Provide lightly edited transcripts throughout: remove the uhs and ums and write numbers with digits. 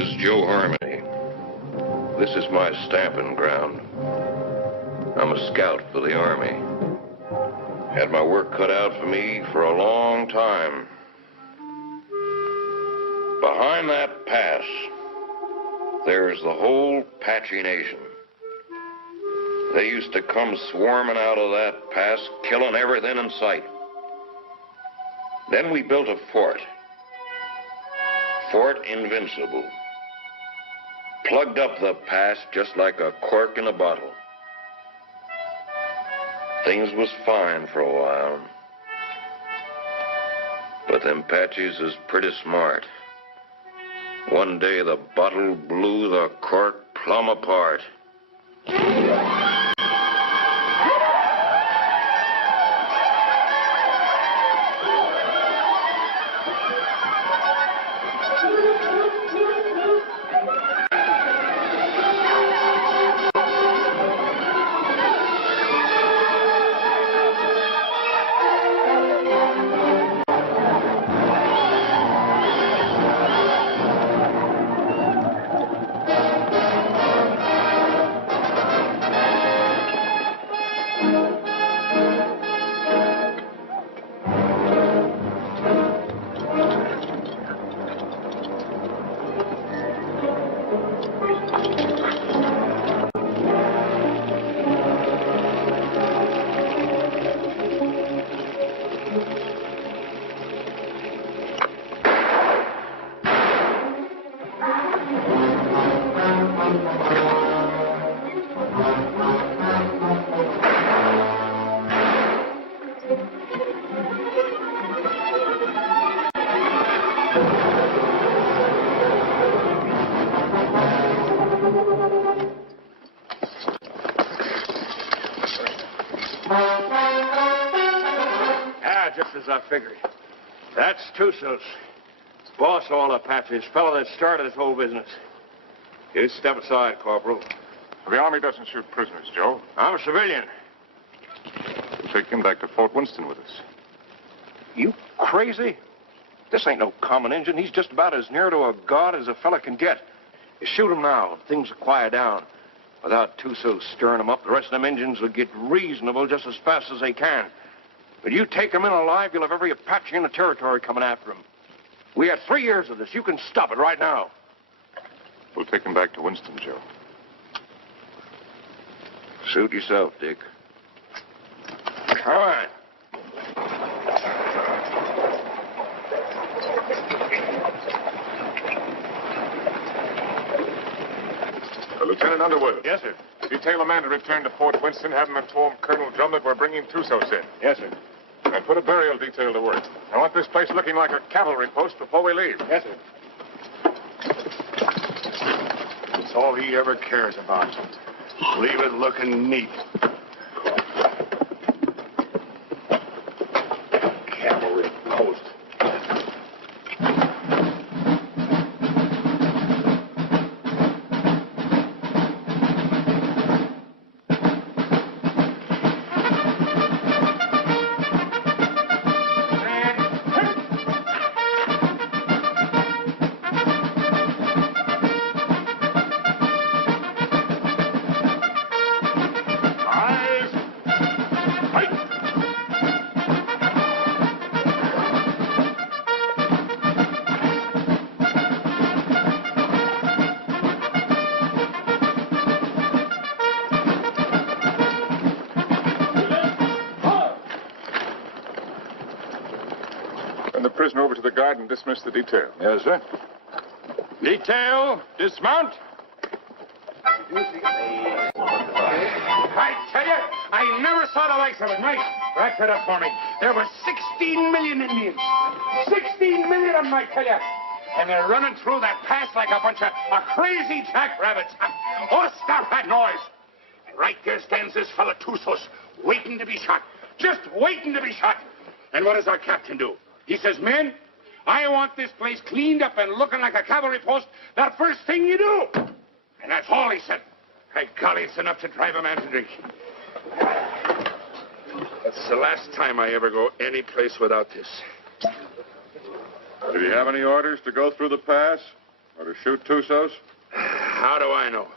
is Joe Harmony. This is my stamping ground. I'm a scout for the Army. Had my work cut out for me for a long time. Behind that pass, there's the whole Apache Nation. They used to come swarming out of that pass, killing everything in sight. Then we built a fort. Fort Invincible. Plugged up the pass just like a cork in a bottle. Things was fine for a while. But them Apaches is pretty smart. One day the bottle blew the cork plumb apart. I figured. That's Tusos. Boss of all Apaches, fellow that started this whole business. You step aside, Corporal. The Army doesn't shoot prisoners, Joe. I'm a civilian. We'll take him back to Fort Winston with us. You crazy? This ain't no common Injun. He's just about as near to a god as a fella can get. You shoot him now, things will quiet down. Without Tusos stirring him up, the rest of them Injuns will get reasonable just as fast as they can. But you take him in alive, you'll have every Apache in the territory coming after him. We had 3 years of this. You can stop it right now. We'll take him back to Winston, Joe. Suit yourself, Dick. All right. Lieutenant Underwood. Yes, sir. Detail a man to return to Fort Winston, have him inform Colonel Drum that we're bringing Tusos in. Yes, sir. And put a burial detail to work. I want this place looking like a cavalry post before we leave. Yes, sir. That's all he ever cares about. Leave it looking neat. Cavalry post. Prisoner over to the guard and dismiss the detail. Yes, sir. Detail, dismount. I tell you, I never saw the likes of it. Mike, rack that up for me. There were 16 million Indians. 16 million of them, I tell you. And they're running through that pass like a bunch of crazy jackrabbits. Oh, stop that noise. And right there stands this fella Tusos, waiting to be shot. Just waiting to be shot. And what does our captain do? He says, men, I want this place cleaned up and looking like a cavalry post the first thing you do. And that's all he said. By golly, it's enough to drive a man to drink. That's the last time I ever go any place without this. Did he have any orders to go through the pass? Or to shoot Tussos? How do I know?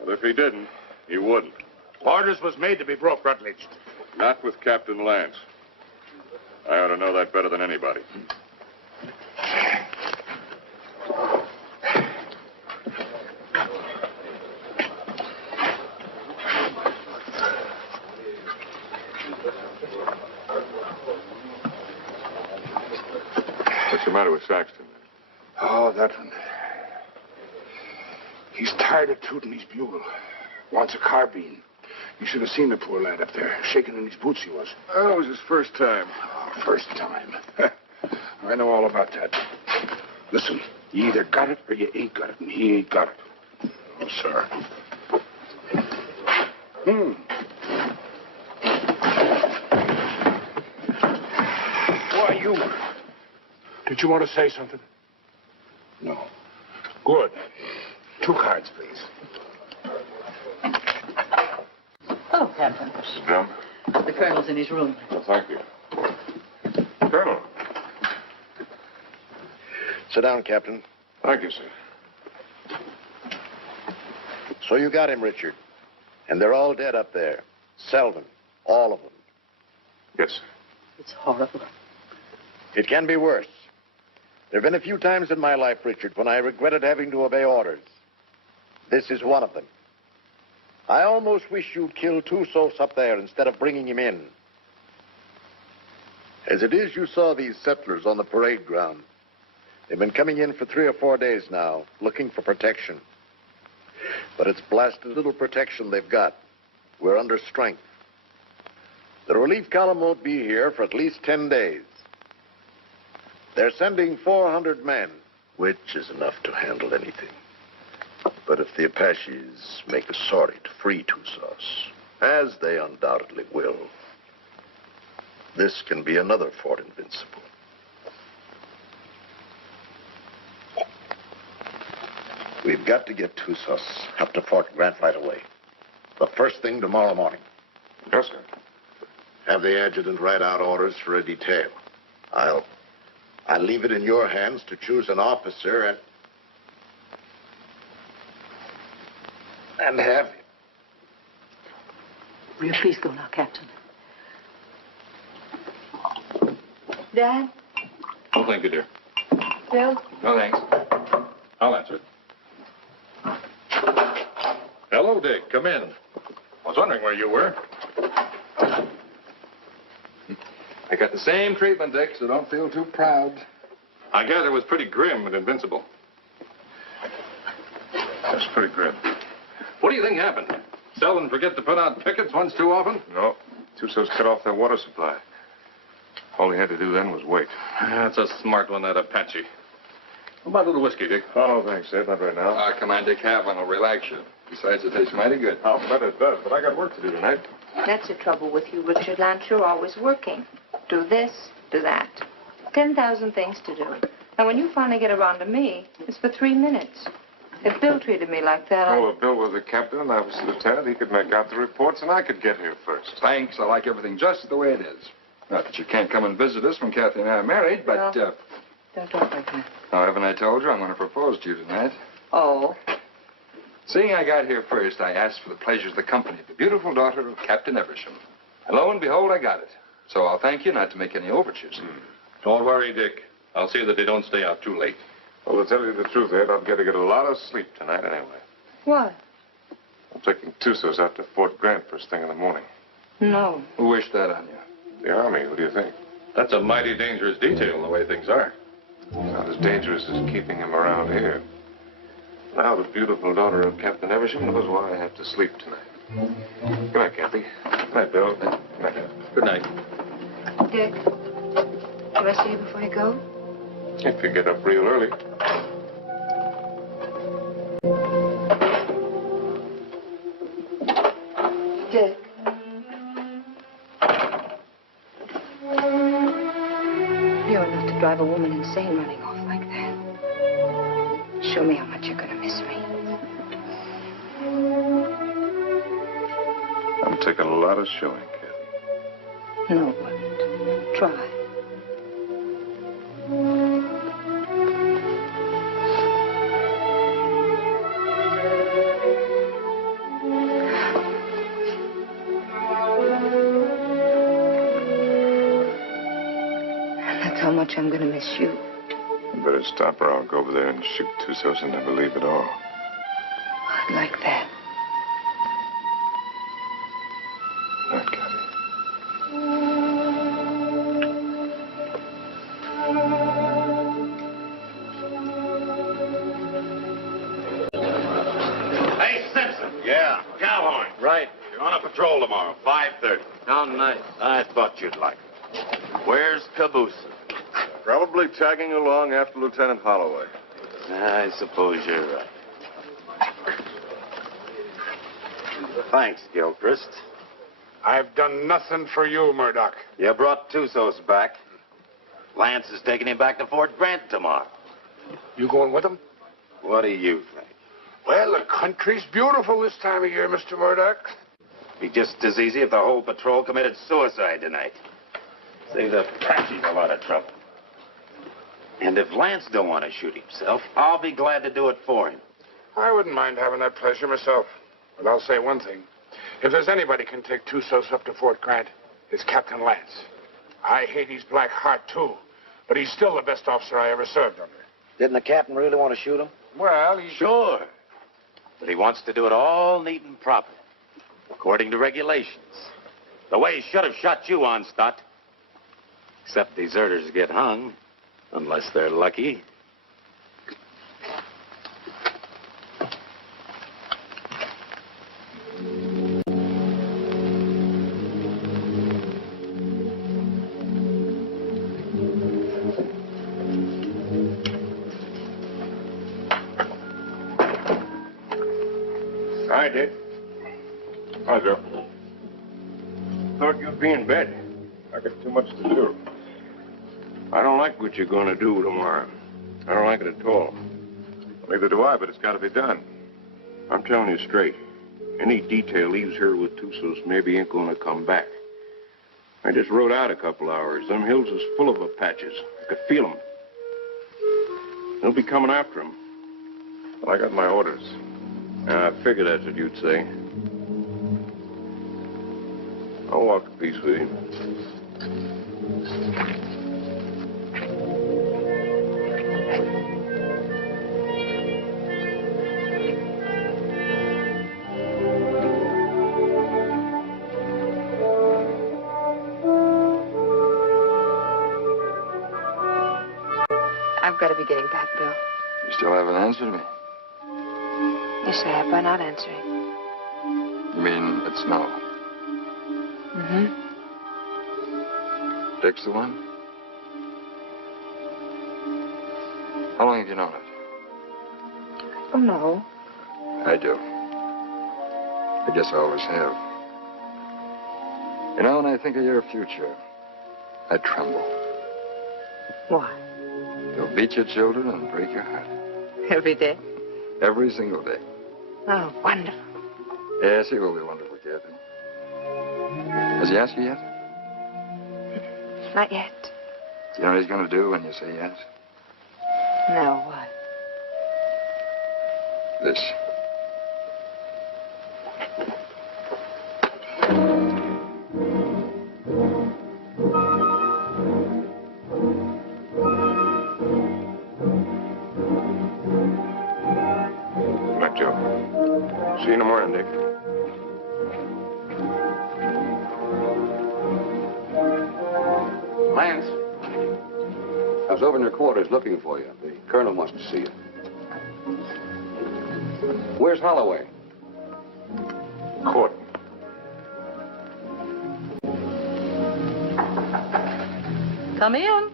Well, if he didn't, he wouldn't. Orders was made to be broke, Rutledge. Not with Captain Lance. I ought to know that better than anybody. What's the matter with Saxton? Oh, that one. He's tired of tooting his bugle. Wants a carbine. You should have seen the poor lad up there. Shaking in his boots he was. Oh, it was his first time. Oh, first time. I know all about that. Listen, you either got it or you ain't got it, and he ain't got it. Oh, sir. Why, you... Did you want to say something? No. Good. 2 cards, please. Oh, Captain. Mrs. Drum? The colonel's in his room. Well, thank you. Colonel. Sit down, Captain. Thank you, sir. So you got him, Richard. And they're all dead up there. Selden. All of them. Yes, sir. It's horrible. It can be worse. There have been a few times in my life, Richard, when I regretted having to obey orders. This is one of them. I almost wish you'd killed Tussos up there instead of bringing him in. As it is, you saw these settlers on the parade ground. They've been coming in for 3 or 4 days now, looking for protection. But it's blasted little protection they've got. We're under strength. The relief column won't be here for at least 10 days. They're sending 400 men, which is enough to handle anything. But if the Apaches make a sortie to free Tussos, as they undoubtedly will, this can be another Fort Invincible. We've got to get Tussos up to Fort Grant right away. The first thing tomorrow morning. Yes, sir. Have the adjutant write out orders for a detail. I'll leave it in your hands to choose an officer and have him. Will you please go now, Captain? Dad? Oh, thank you, dear. Bill? No, thanks. I'll answer it. Hello, Dick. Come in. I was wondering where you were. I got the same treatment, Dick, so don't feel too proud. I gather it was pretty grim and invincible. That's pretty grim. What do you think happened? Selden forget to put out pickets once too often? No. Tussos cut off their water supply. All he had to do then was wait. That's a smart one, that Apache. How about a little whiskey, Dick? Oh, no, thanks, Ed. Not right now. Come on, Dick. Have one. It'll relax you. Besides, it tastes mighty good. I'll bet it does, but I got work to do tonight. That's the trouble with you, Richard Lance. You're always working. Do this, do that. 10,000 things to do. And when you finally get around to me, it's for 3 minutes. If Bill treated me like that, Oh, if Bill was the captain and I was the lieutenant, he could make out the reports and I could get here first. Thanks. I like everything just the way it is. Not that you can't come and visit us when Kathy and I are married, but, No. Don't talk like that. now, haven't I told you I'm going to propose to you tonight? Oh. Seeing I got here first, I asked for the pleasure of the company of the beautiful daughter of Captain Eversham. And lo and behold, I got it. So I'll thank you not to make any overtures. Don't worry, Dick. I'll see that they don't stay out too late. Well, to tell you the truth, Ed, I'm going to get a lot of sleep tonight anyway. What? I'm taking Tussos out to Fort Grant first thing in the morning. No. Who wished that on you? The Army, what do you think? That's a mighty dangerous detail, the way things are. It's not as dangerous as keeping him around here. Now the beautiful daughter of Captain Eversham knows why I have to sleep tonight. Good night, Kathy. Good night, Bill. Good night. Good night. Dick, can I see you before you go? If you get up real early. Dick. You're enough to drive a woman insane running off like that. Show me how much you're going to miss me. I'm taking a lot of showing, Kathy. No, it wouldn't. Try. much I'm going to miss you. You better stop or I'll go over there and shoot Tussos and never leave at all. I'd like that. Night, Kathy. Hey, Simpson. Yeah? Cowhorn. Right. You're on a patrol tomorrow, 5:30. How nice. I thought you'd like it. Where's Caboose? Probably tagging along after Lieutenant Holloway. I suppose you're right. Thanks, Gilchrist. I've done nothing for you, Murdoch. You brought Tussos back. Lance is taking him back to Fort Grant tomorrow. You going with him? What do you think? Well, the country's beautiful this time of year, Mr. Murdoch. Be just as easy if the whole patrol committed suicide tonight. Save the Apache a lot of trouble. And if Lance don't want to shoot himself, I'll be glad to do it for him. I wouldn't mind having that pleasure myself. But I'll say one thing. If there's anybody can take Tussos up to Fort Grant, it's Captain Lance. I hate his black heart, too. But he's still the best officer I ever served under. Didn't the captain really want to shoot him? Well, he... Sure. But he wants to do it all neat and proper, according to regulations. The way he should have shot you on, Stott. Except deserters get hung, unless they're lucky. Hi, Dick. Hi, Joe. Thought you'd be in bed. I got too much to do. I don't like what you're going to do tomorrow. I don't like it at all. Neither do I, but it's got to be done. I'm telling you straight. Any detail leaves here with Tussos maybe ain't going to come back. I just rode out a couple hours. Them hills is full of Apaches. I could feel them. They'll be coming after him. Well, I got my orders. I figured that's what you'd say. I'll walk a piece with you. I've got to be getting back, Bill. You still haven't answered me. Yes, I have by not answering. You mean it's no? Mm-hmm. Dick's the one? How long have you known it? Oh, no. I do. I guess I always have. You know, when I think of your future, I tremble. Why? You'll beat your children and break your heart. Every day? Every single day. Oh, wonderful. Yes, he will be wonderful, Kathy. Has he asked you yet? Not yet. Do you know what he's going to do when you say yes? No, what? This. Night, Joe. See you in the morning, Dick. Lance, I was over in your quarters looking for you. The colonel wants to see you. Where's Holloway? Court. Come in.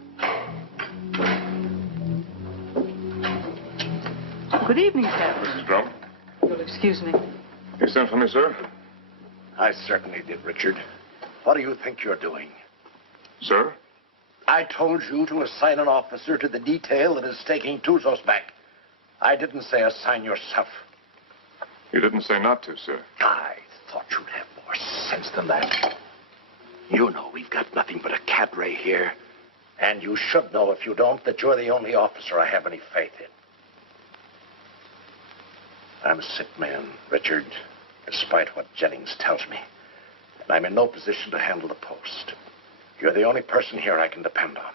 Good evening, Captain. Mrs. Drum. You'll excuse me. You sent for me, sir? I certainly did, Richard. What do you think you're doing? Sir? I told you to assign an officer to the detail that is taking Tussos back. I didn't say assign yourself. You didn't say not to, sir. I thought you'd have more sense than that. You know we've got nothing but a cadre here. And you should know, if you don't, that you're the only officer I have any faith in. I'm a sick man, Richard, despite what Jennings tells me. And I'm in no position to handle the post. You're the only person here I can depend on.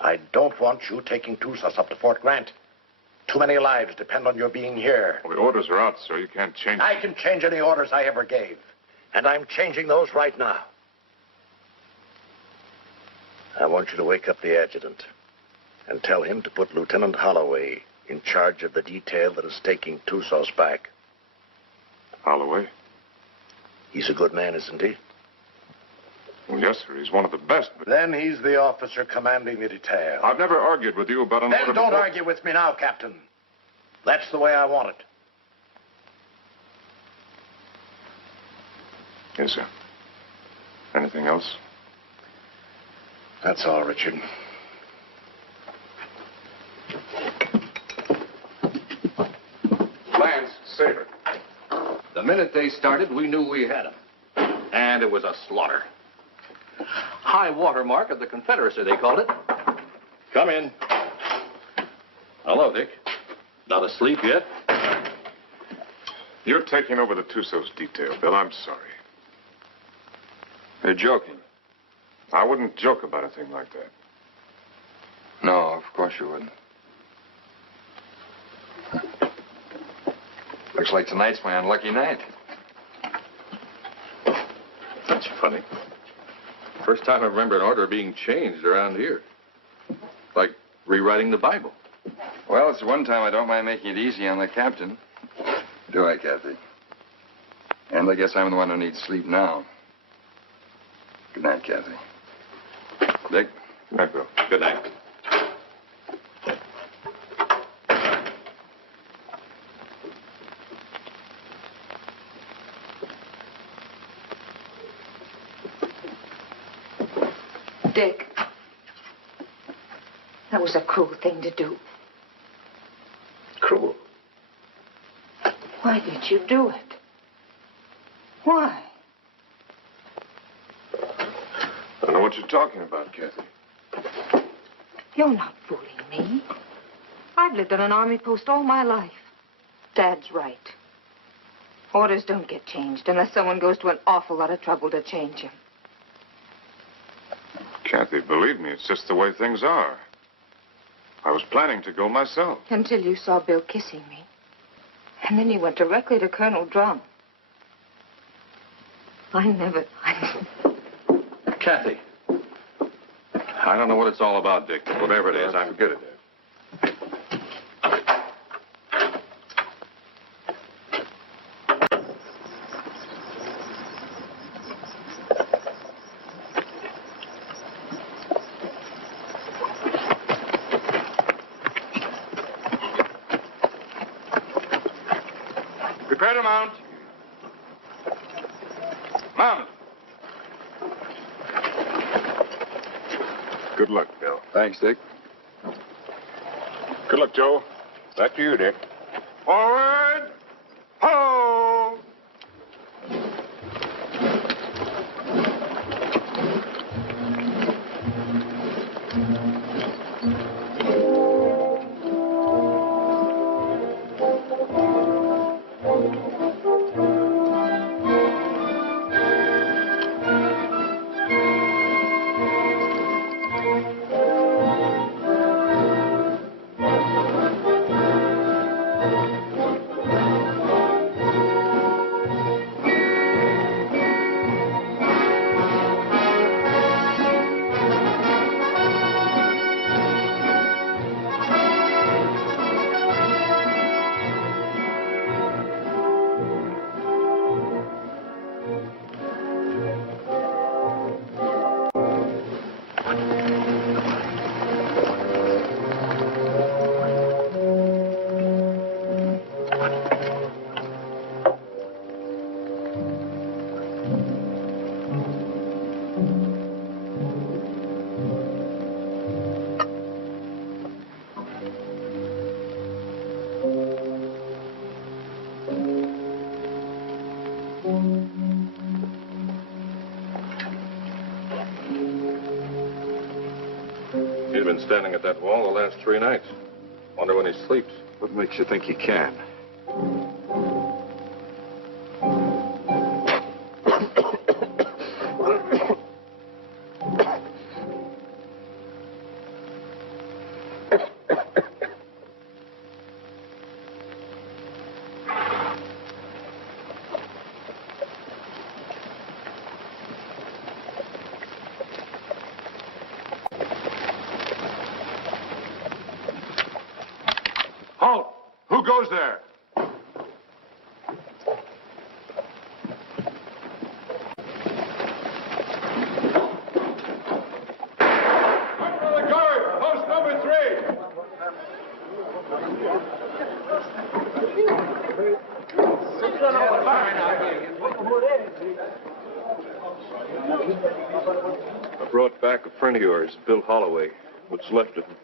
I don't want you taking Tusas up to Fort Grant. Too many lives depend on your being here. Well, the orders are out, sir. You can't change I can change any orders I ever gave. And I'm changing those right now. I want you to wake up the adjutant and tell him to put Lieutenant Holloway in charge of the detail that is taking Tusas back. Holloway? He's a good man, isn't he? Well, yes, sir. He's one of the best, but... Then he's the officer commanding the detail. I've never argued with you about an order... Then don't before. argue with me now, Captain. That's the way I want it. Yes, sir. Anything else? That's all, Richard. Lance, Saber. The minute they started, we knew we had them. And it was a slaughter. High water mark of the Confederacy, they called it. Come in. Hello, Dick. Not asleep yet? You're taking over the Tusas detail, Bill. I'm sorry. You're joking. I wouldn't joke about a thing like that. No, of course you wouldn't. Looks like tonight's my unlucky night. That's funny. First time I remember an order being changed around here. Like rewriting the Bible. Well, it's the one time I don't mind making it easy on the captain. Do I, Kathy? And I guess I'm the one who needs sleep now. Good night, Kathy. Dick? Good night, Bill. Good night. Dick, that was a cruel thing to do. Cruel. Why did you do it? Why? I don't know what you're talking about, Kathy. You're not fooling me. I've lived on an army post all my life. Dad's right. Orders don't get changed unless someone goes to an awful lot of trouble to change them. Kathy, believe me, it's just the way things are. I was planning to go myself. Until you saw Bill kissing me. And then you went directly to Colonel Drum. Kathy. I don't know what it's all about, Dick, but whatever it is, I'm... Forget it. Prepare to mount. Mount. Good luck, Bill. Thanks, Dick. Good luck, Joe. Back to you, Dick. Forward. Ho! He's been standing at that wall the last 3 nights. Wonder when he sleeps. What makes you think he can? goes there? Under the guard, post number 3. I brought back a friend of yours, Bill Holloway. What's left of him.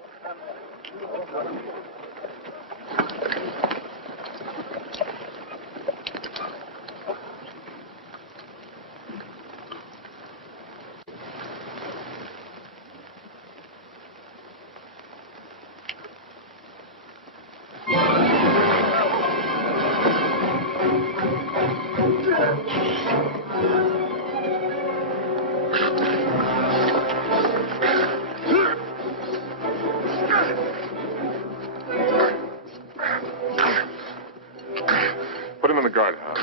Put him in the guardhouse.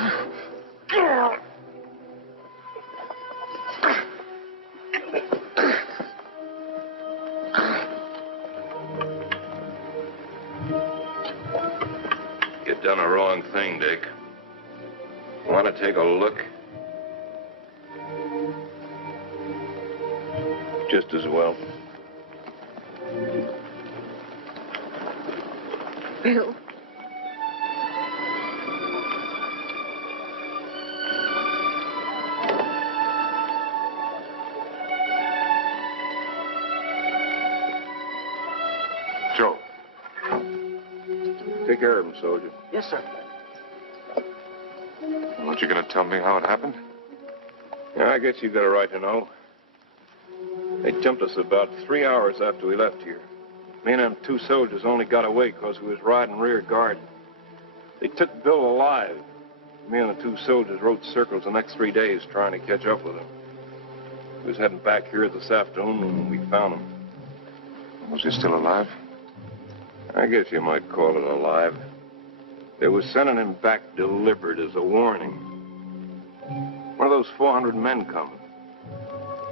You done a wrong thing, Dick. Want to take a look? Just as well. Bill. Joe. Take care of him, soldier. Yes, sir. Aren't you going to tell me how it happened? Yeah, I guess you've got a right to know. They jumped us about 3 hours after we left here. Me and them 2 soldiers only got away because we was riding rear guard. They took Bill alive. Me and the 2 soldiers rode circles the next 3 days trying to catch up with him. We was heading back here this afternoon when we found him. Was he still alive? I guess you might call it alive. They was sending him back delivered as a warning. One of those 400 men coming.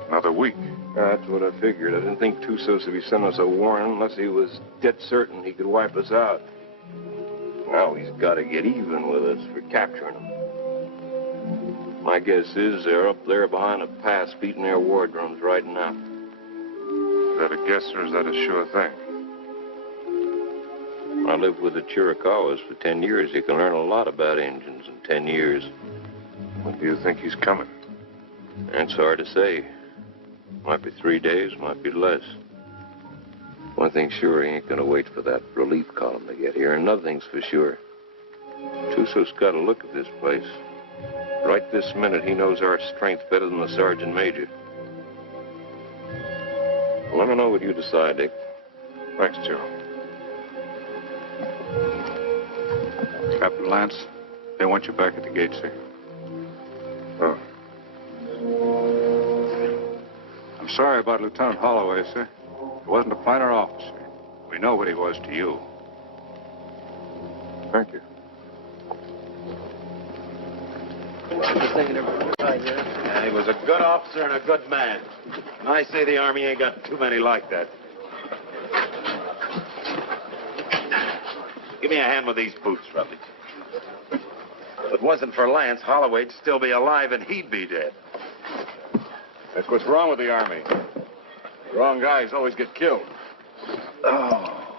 Another week. That's what I figured. I didn't think Tussos would be sending us a warning unless he was dead certain he could wipe us out. Now he's got to get even with us for capturing him. My guess is they're up there behind a pass beating their war drums right now. Is that a guess or is that a sure thing? I lived with the Chiricahuas for 10 years. You can learn a lot about Indians in 10 years. When do you think he's coming? That's hard to say. Might be 3 days, might be less. One thing's sure, he ain't gonna wait for that relief column to get here. Another thing's for sure. Tussos got a look at this place. Right this minute, he knows our strength better than the sergeant major. Let me know what you decide, Dick. Thanks, Joe. Captain Lance, they want you back at the gate, sir. Oh. I'm sorry about Lieutenant Holloway, sir. He wasn't a finer officer. We know what he was to you. Thank you. Yeah, he was a good officer and a good man. And I say the Army ain't got too many like that. Give me a hand with these boots, Rutledge. If it wasn't for Lance, Holloway'd still be alive and he'd be dead. That's what's wrong with the Army. The wrong guys always get killed. Oh.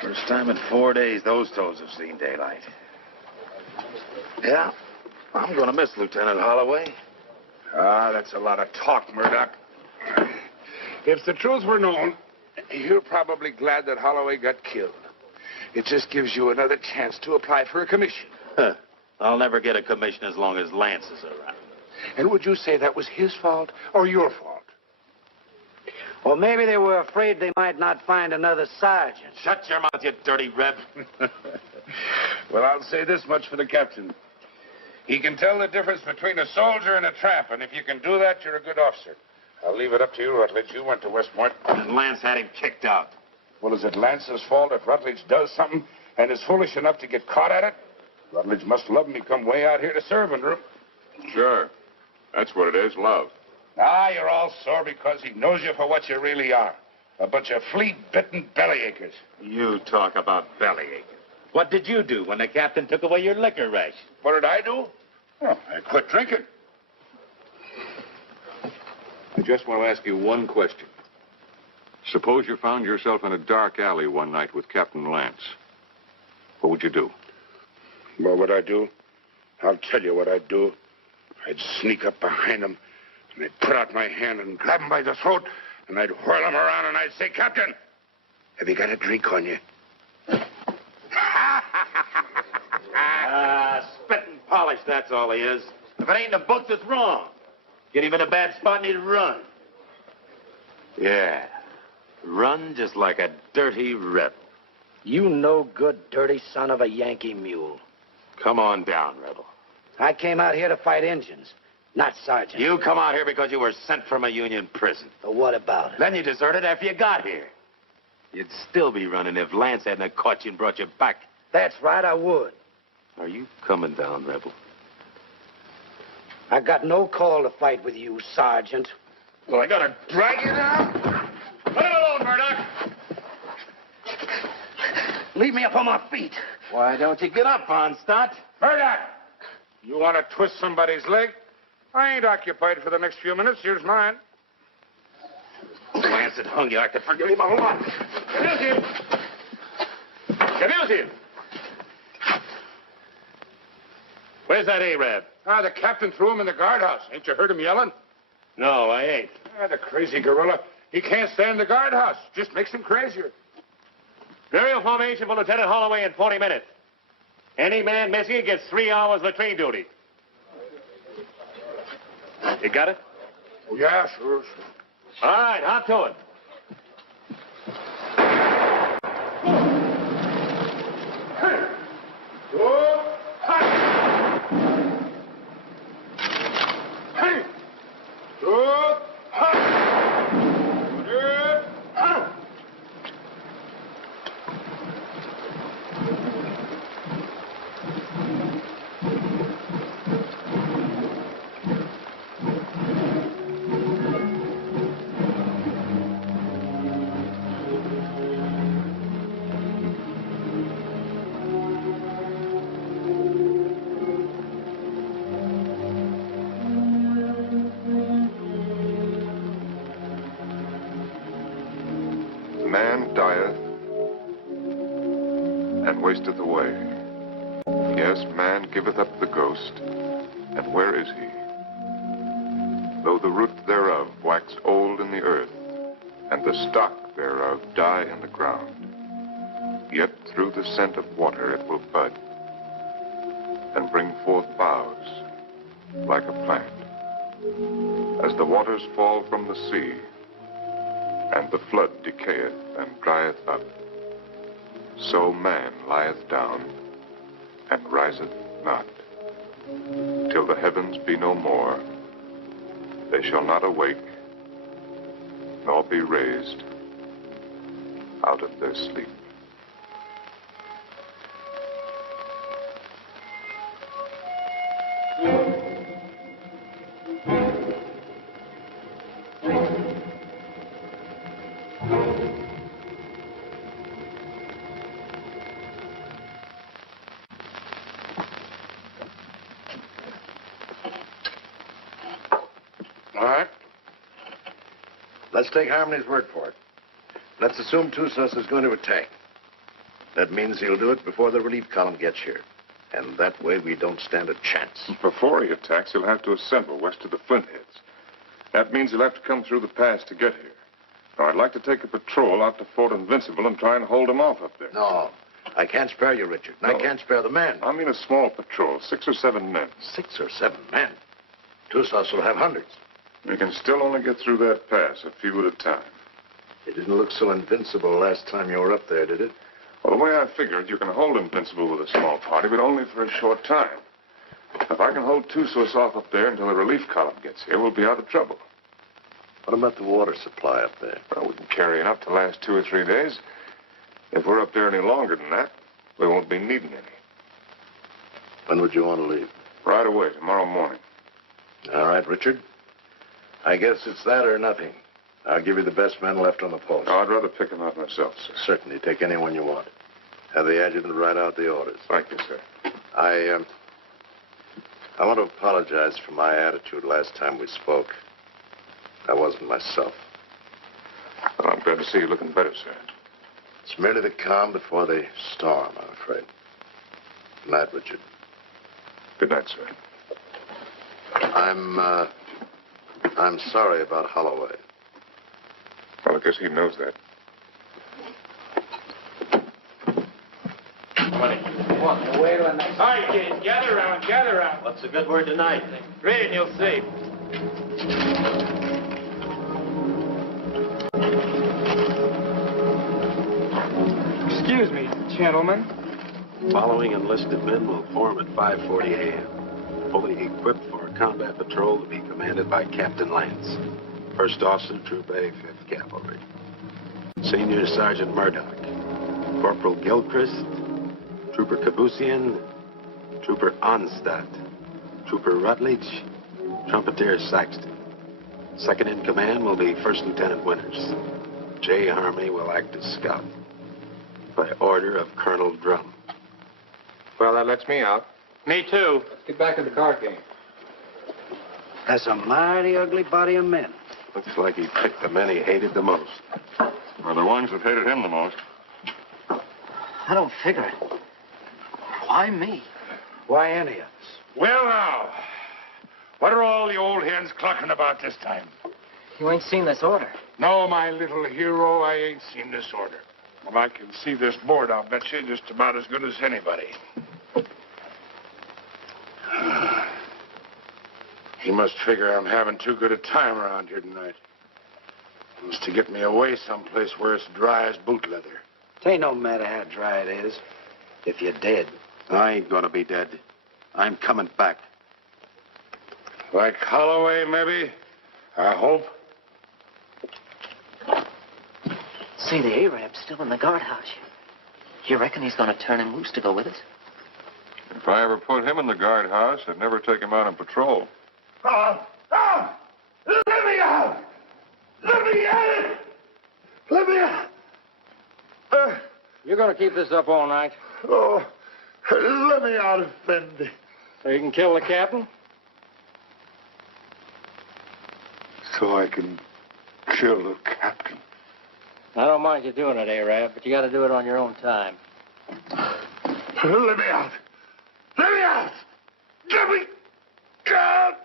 First time in 4 days those toes have seen daylight. Yeah, I'm gonna miss Lieutenant Holloway. Ah, that's a lot of talk, Murdoch. If the truth were known, you're probably glad that Holloway got killed. It just gives you another chance to apply for a commission. Huh. I'll never get a commission as long as Lance is around. And would you say that was his fault or your fault? Or maybe they were afraid they might not find another sergeant. Shut your mouth, you dirty reb. Well, I'll say this much for the captain. He can tell the difference between a soldier and a tramp, and if you can do that, you're a good officer. I'll leave it up to you, Rutledge. You went to West Point. And Lance had him kicked out. Well, is it Lance's fault if Rutledge does something and is foolish enough to get caught at it? Rutledge must love him. He come way out here to serve under him. Sure. That's what it is, love. Ah, you're all sore because he knows you for what you really are. A bunch of flea-bitten bellyachers. You talk about bellyaching. What did you do when the captain took away your liquor ration? What did I do? Oh, I quit drinking. I just want to ask you one question. Suppose you found yourself in a dark alley one night with Captain Lance. What would you do? What would I do? I'll tell you what I'd do. I'd sneak up behind him, and I'd put out my hand and grab him by the throat, and I'd whirl him around, and I'd say, Captain, have you got a drink on you? Spit and polish, that's all he is. If it ain't in the books, it's wrong. Get him in a bad spot and he'd run. Yeah, run just like a dirty rebel. You no good, dirty son of a Yankee mule. Come on down, rebel. I came out here to fight Indians, not sergeant. You come out here because you were sent from a Union prison. But what about it? Then you deserted after you got here. You'd still be running if Lance hadn't caught you and brought you back. That's right, I would. Are you coming down, rebel? I got no call to fight with you, Sergeant. Well, I gotta drag you now? Let him alone, Murdoch. Leave me up on my feet. Why don't you get up, Von Stott? Murdoch! You want to twist somebody's leg? I ain't occupied for the next few minutes. Here's mine. Lance had hung you. I could forgive him a lot. Confuse him. Confuse him. Where's that Arab? The captain threw him in the guardhouse. Ain't you heard him yelling? No, I ain't. The crazy gorilla. He can't stand the guardhouse. Just makes him crazier. Burial formation for Lieutenant Holloway in 40 minutes. Any man missing gets 3 hours latrine duty. You got it? Oh, yeah, sure. All right, hop to it. Man dieth and wasteth away. Yes, man giveth up the ghost, and where is he? Though the root thereof wax old in the earth, and the stock thereof die in the ground, yet through the scent of water it will bud, and bring forth boughs like a plant. As the waters fall from the sea, and the flood decayeth and drieth up, so man lieth down and riseth not. Till the heavens be no more, they shall not awake, nor be raised out of their sleep. All right. Let's take Harmony's word for it. Let's assume Tussos is going to attack. That means he'll do it before the relief column gets here. And that way we don't stand a chance. Before he attacks, he'll have to assemble west of the Flintheads. That means he'll have to come through the pass to get here. Now, I'd like to take a patrol out to Fort Invincible and try and hold him off up there. No, I can't spare you, Richard. And No. I can't spare the men. I mean a small patrol, 6 or 7 men. 6 or 7 men? Tussos will have hundreds. We can still only get through that pass, a few at a time. It didn't look so invincible last time you were up there, did it? Well, the way I figured, you can hold Invincible with a small party, but only for a short time. If I can hold Tussos off up there until the relief column gets here, we'll be out of trouble. What about the water supply up there? Well, we can carry enough to last 2 or 3 days. If we're up there any longer than that, we won't be needing any. When would you want to leave? Right away, tomorrow morning. All right, Richard. I guess it's that or nothing. I'll give you the best men left on the post. No, I'd rather pick them out myself, sir. Certainly. Take anyone you want. Have the adjutant write out the orders. Thank you, sir. I want to apologize for my attitude last time we spoke. I wasn't myself. Well, I'm glad to see you looking better, sir. It's merely the calm before the storm, I'm afraid. Good night, Richard. Good night, sir. I'm sorry about Holloway. Well, I guess he knows that. All right, kids, gather around, gather around. What's the good word tonight? Read and you'll see. Excuse me, gentlemen. Following enlisted men will form at 5:40 a.m. Fully equipped for a combat patrol to be commanded by Captain Lance, First Officer, Troop A, 5th Cavalry. Senior Sergeant Murdoch, Corporal Gilchrist, Trooper Kabusian, Trooper Onstadt, Trooper Rutledge, Trumpeter Saxton. Second in command will be First Lieutenant Winters. J. Harmony will act as scout. By order of Colonel Drum. Well, that lets me out. Me too. Let's get back to the card game. That's a mighty ugly body of men. Looks like he picked the men he hated the most. Or the ones that hated him the most. I don't figure it. Why me? Why any of us? Well, now, what are all the old hens clucking about this time? You ain't seen this order. No, my little hero, I ain't seen this order. Well, I can see this board, I'll bet you, just about as good as anybody. He must figure I'm having too good a time around here tonight. He wants to get me away someplace where it's dry as boot leather. It ain't no matter how dry it is. If you're dead. I ain't gonna be dead. I'm coming back. Like Holloway, maybe? I hope. See, the Arab's still in the guardhouse. You reckon he's gonna turn him loose to go with us? If I ever put him in the guardhouse, I'd never take him out on patrol. Let me out! Let me out! Let me out! You're gonna keep this up all night? Oh, let me out, Effendi. So you can kill the captain? So I can kill the captain. I don't mind you doing it, Arab, but you gotta do it on your own time. Let me out! Let me out! Let me out!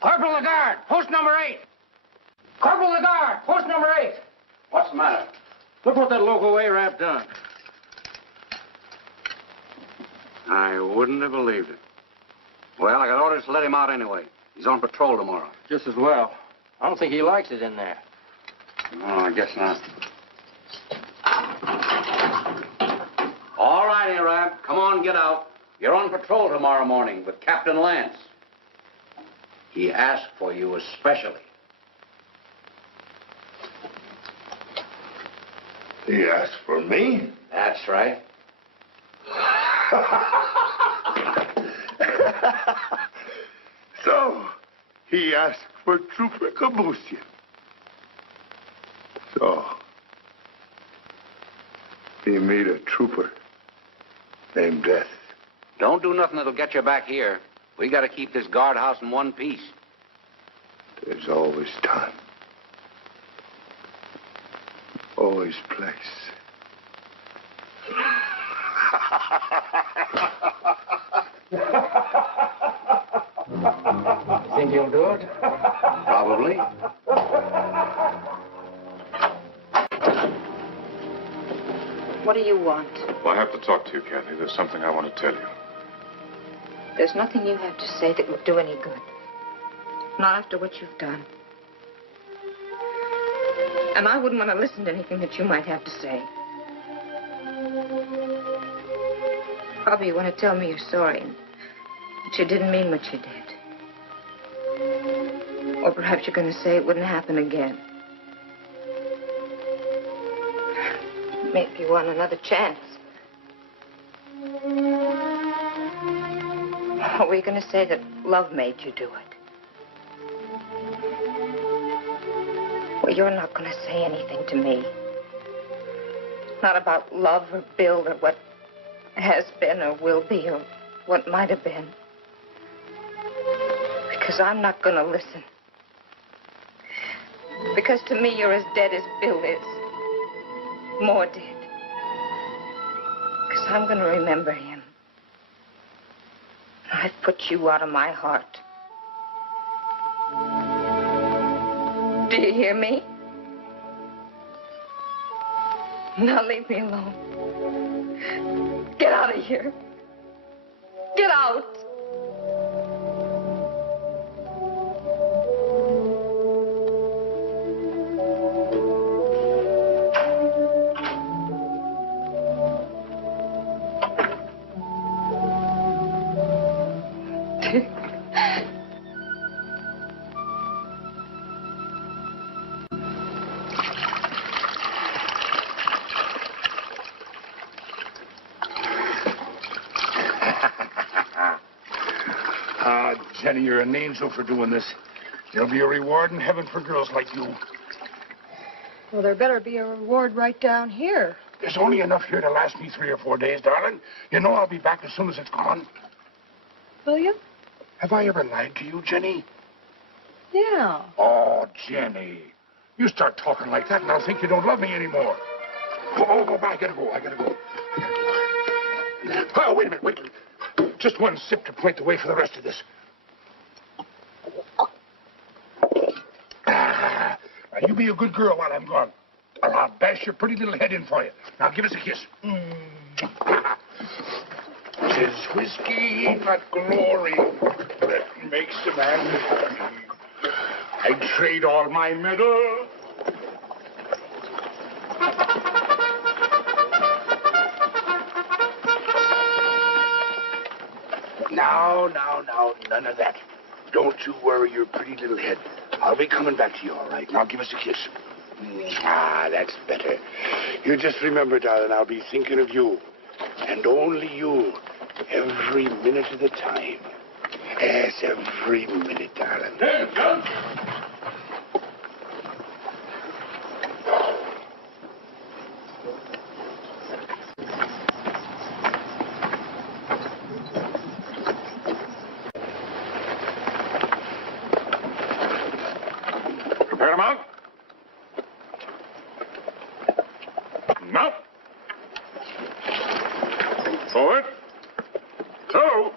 Corporal Lagarde, post number 8. Corporal Lagarde, post number 8. What's the matter? Look what that local Arab done. I wouldn't have believed it. Well, I got orders to let him out anyway. He's on patrol tomorrow. Just as well. I don't think he likes it in there. No, I guess not. All right, Arab. Come on, get out. You're on patrol tomorrow morning with Captain Lance. He asked for you especially. He asked for me? That's right. So, he asked for Trooper Kabusian. So, he made a trooper named Death. Don't do nothing that'll get you back here. We got to keep this guardhouse in one piece. There's always time. Always place. Think you'll do it? Probably. What do you want? Well, I have to talk to you, Kathy. There's something I want to tell you. There's nothing you have to say that would do any good. Not after what you've done. And I wouldn't want to listen to anything that you might have to say. Probably you want to tell me you're sorry and that you didn't mean what you did. Or perhaps you're going to say it wouldn't happen again. Maybe you want another chance. Are we going to say that love made you do it? Well, you're not going to say anything to me. Not about love or Bill or what has been or will be or what might have been. Because I'm not going to listen. Because to me, you're as dead as Bill is. More dead. Because I'm going to remember him. I've put you out of my heart. Do you hear me? Now leave me alone. Get out of here. Get out. Jenny, you're an angel for doing this. There'll be a reward in heaven for girls like you. Well, there better be a reward right down here. There's only enough here to last me 3 or 4 days, darling. You know I'll be back as soon as it's gone. Will you? Have I ever lied to you, Jenny? Yeah. Oh, Jenny. You start talking like that and I'll think you don't love me anymore. Oh, I gotta go. Oh, wait a minute. Just one sip to point the way for the rest of this. Now, you be a good girl while I'm gone. Or I'll bash your pretty little head in for you. Now, give us a kiss. 'Tis whiskey, not glory, that makes a man happy. I'd trade all my medal. Now, none of that. Don't you worry your pretty little head. I'll be coming back to you, all right? Now, give us a kiss. That's better. You just remember, darling, I'll be thinking of you. And only you. Every minute of the time. Yes, every minute, darling. Hey, John. Prepare to mount. Mount. Forward. Go.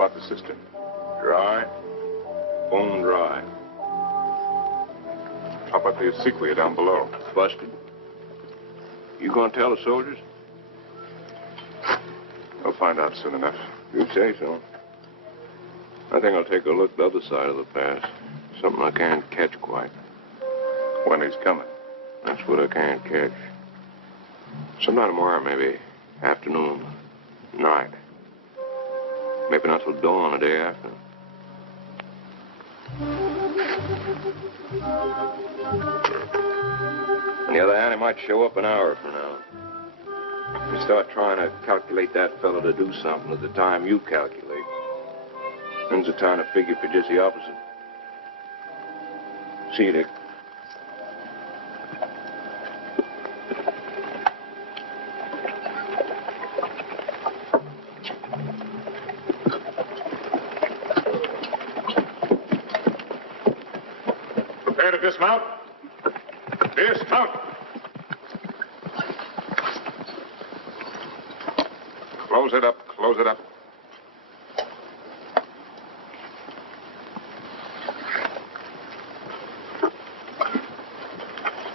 about the cistern? Dry. Bone dry. How about the acequia down below? Busted. You gonna tell the soldiers? We'll find out soon enough. You say so. I think I'll take a look the other side of the pass. Something I can't catch quite. When he's coming. That's what I can't catch. Sometime tomorrow, maybe. Afternoon. Night. Maybe not till dawn the day after. On the other hand, he might show up an hour from now. You start trying to calculate that fellow to do something at the time you calculate. Then's the time to figure for just the opposite. See you, Dick. Prepare to dismount. Dismount. Close it up. Close it up.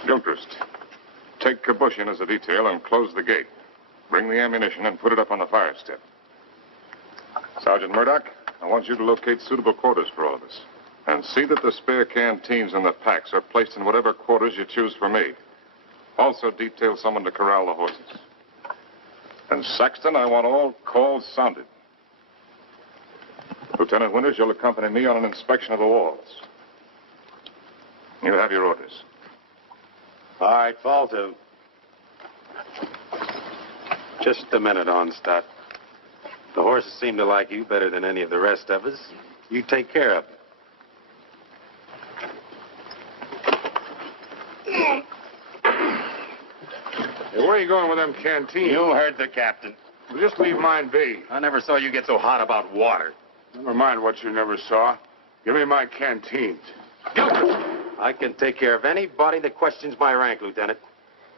Gilchrist, take Kabush in as a detail and close the gate. Bring the ammunition and put it up on the fire step. Sergeant Murdoch, I want you to locate suitable quarters for all of us. And see that the spare canteens and the packs are placed in whatever quarters you choose for me. Also detail someone to corral the horses. And Saxton, I want all calls sounded. Lieutenant Winters, you'll accompany me on an inspection of the walls. You have your orders. All right, fall to. Just a minute, Onstadt. The horses seem to like you better than any of the rest of us. You take care of them. Hey, where are you going with them canteens? You heard the captain. Well, just leave mine be. I never saw you get so hot about water. Never mind what you never saw. Give me my canteens. I can take care of anybody that questions my rank, Lieutenant.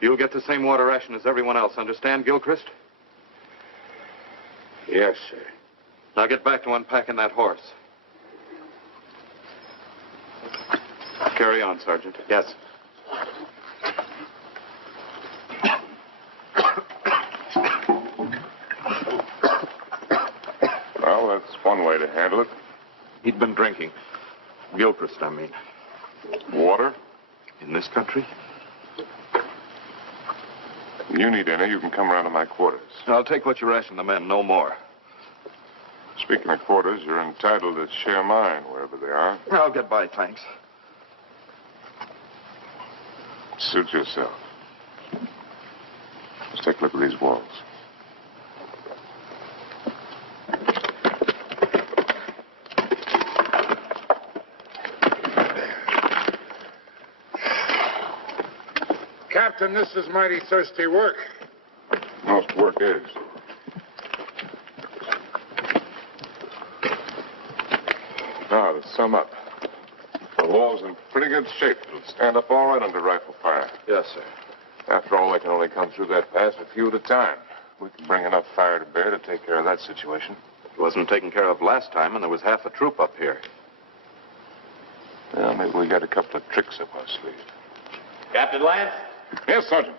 You'll get the same water ration as everyone else, understand, Gilchrist? Yes, sir. Now get back to unpacking that horse. Carry on, Sergeant. Yes. Well, that's one way to handle it. He'd been drinking. Gilchrist, I mean. Water? In this country? You need any, you can come around to my quarters. I'll take what you ration the men, no more. Speaking of quarters, you're entitled to share mine wherever they are. I'll get by, thanks. Suit yourself. Let's take a look at these walls. Captain, this is mighty thirsty work. Most work is. Now, to sum up, the wall's in pretty good shape. It'll stand up all right under rifle fire. Yes, sir. After all, they can only come through that pass a few at a time. We can bring enough fire to bear to take care of that situation. It wasn't taken care of last time, and there was half a troop up here. Well, maybe we got a couple of tricks up our sleeve. Captain Lance? Yes, Sergeant.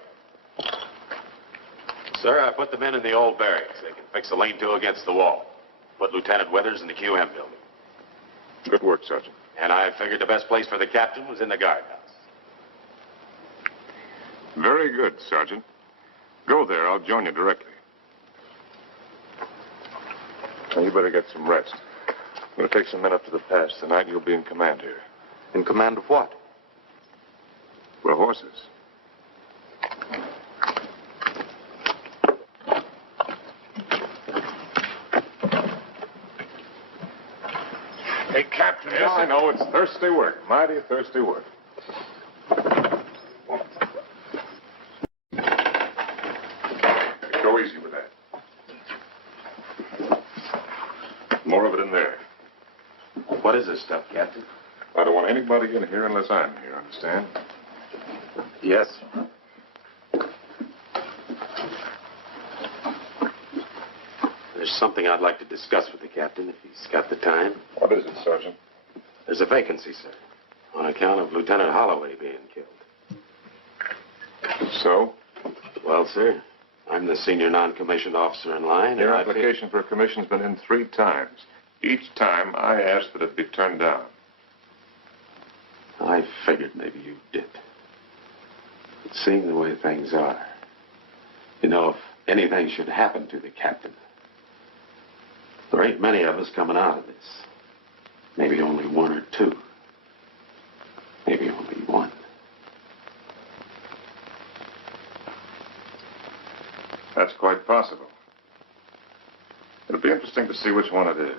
Sir, I put the men in the old barracks. They can fix a lean-to against the wall. Put Lieutenant Withers in the QM building. Good work, Sergeant. And I figured the best place for the captain was in the guardhouse. Very good, Sergeant. Go there. I'll join you directly. Now, you better get some rest. I'm going to take some men up to the pass. Tonight, you'll be in command here. In command of what? Well, horses. Hey, Captain. Yes, I know. It's thirsty work. Mighty thirsty work. Go easy with that. More of it in there. What is this stuff, Captain? I don't want anybody in here unless I'm here, understand? Yes. There's There's something I'd like to discuss with the captain, if he's got the time. What is it, Sergeant? There's a vacancy, sir, on account of Lieutenant Holloway being killed. So? Well, sir, I'm the senior non-commissioned officer in line. Your application for a commission's been in 3 times. Each time, I asked that it be turned down. I figured maybe you did. But seeing the way things are, you know, if anything should happen to the captain, there ain't many of us coming out of this. Maybe only 1 or 2. Maybe only 1. That's quite possible. It'll be interesting to see which one it is.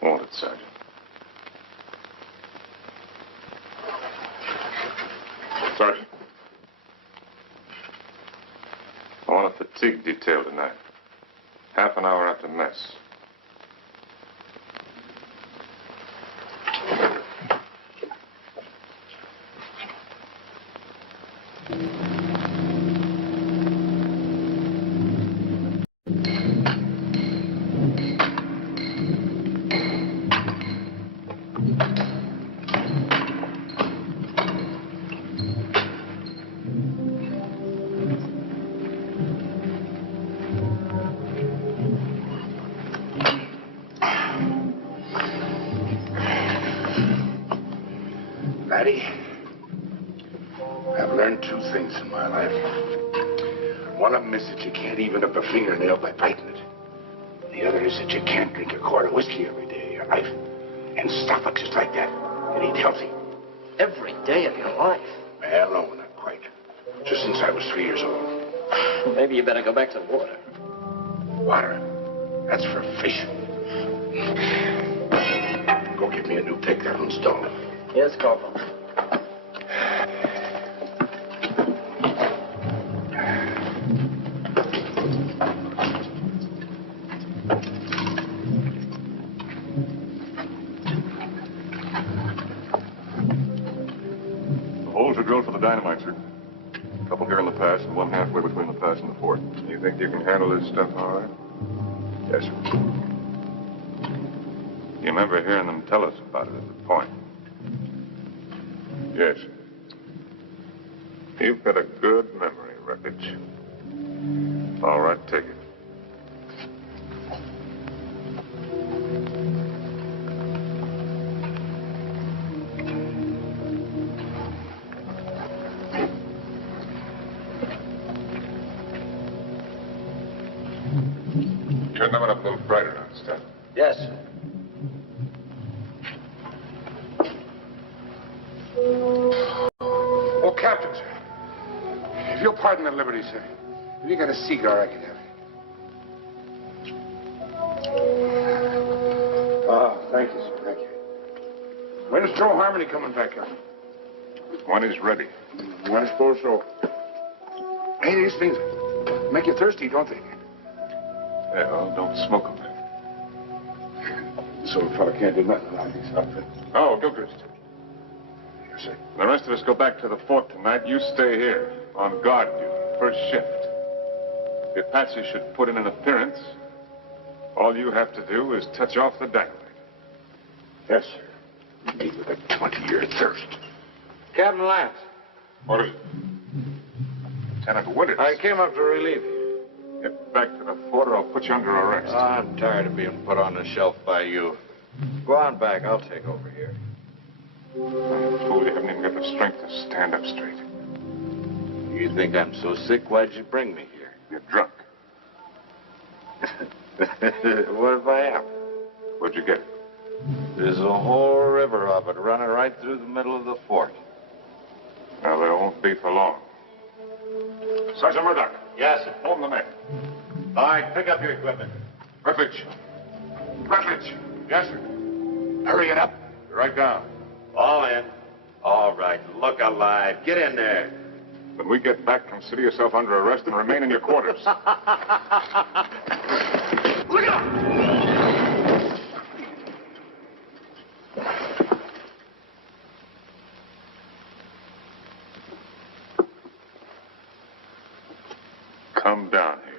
Won't it, Sergeant? Sergeant. I want a fatigue detail tonight. Half an hour after mess. Laddie, I've learned 2 things in my life. One of them is that you can't even up a fingernail by biting it. The other is that you can't drink a quart of whiskey every day of your life and stop it just like that and eat healthy. Every day of your life? Well, no, not quite. Just since I was 3 years old. Maybe you better go back to the water. Water? That's for fish. Go get me a new pick. That one's dull. Yes, Corporal. The holes are drilled for the dynamite, sir. A couple here in the pass and one halfway between the pass and the fort. You think you can handle this stuff all right? Yes, sir. You remember hearing them tell us about it at the point? Yes. You've got a good memory, Wreckage. All right, take it. Turn them up a little brighter on stuff. Yes, sir. Oh, Captain, sir. If you'll pardon the liberty, sir. Have you got a cigar I can have? Thank you, sir. Thank you. When's Joe Harmony coming back, Captain? When he's ready. I suppose so. Hey, these things make you thirsty, don't they? Yeah, well, don't smoke them. So a fella can't do nothing around these outfits. Oh, Gilchrist. Yes, sir. The rest of us go back to the fort tonight. You stay here on guard duty, first shift. If the Apache should put in an appearance, all you have to do is touch off the dynamite. Yes, sir. Me with a 20-year thirst. Captain Lance. What is it? Lieutenant Winters. I came up to relieve you. Get back to the fort or I'll put you under arrest. I'm tired of being put on the shelf by you. Go on back. I'll take over here. Fool, you haven't even got the strength to stand up straight. You think I'm so sick? Why'd you bring me here? You're drunk. What if I am? Where'd you get it? There's a whole river of it running right through the middle of the fort. Now, there won't be for long. Sergeant Murdoch. Yes, sir. Hold the men. All right, pick up your equipment. Rutledge. Rutledge. Yes, sir. Hurry it up. Right down. All in. All right, look alive. Get in there. When we get back, consider yourself under arrest and remain in your quarters. Look out! Come down here.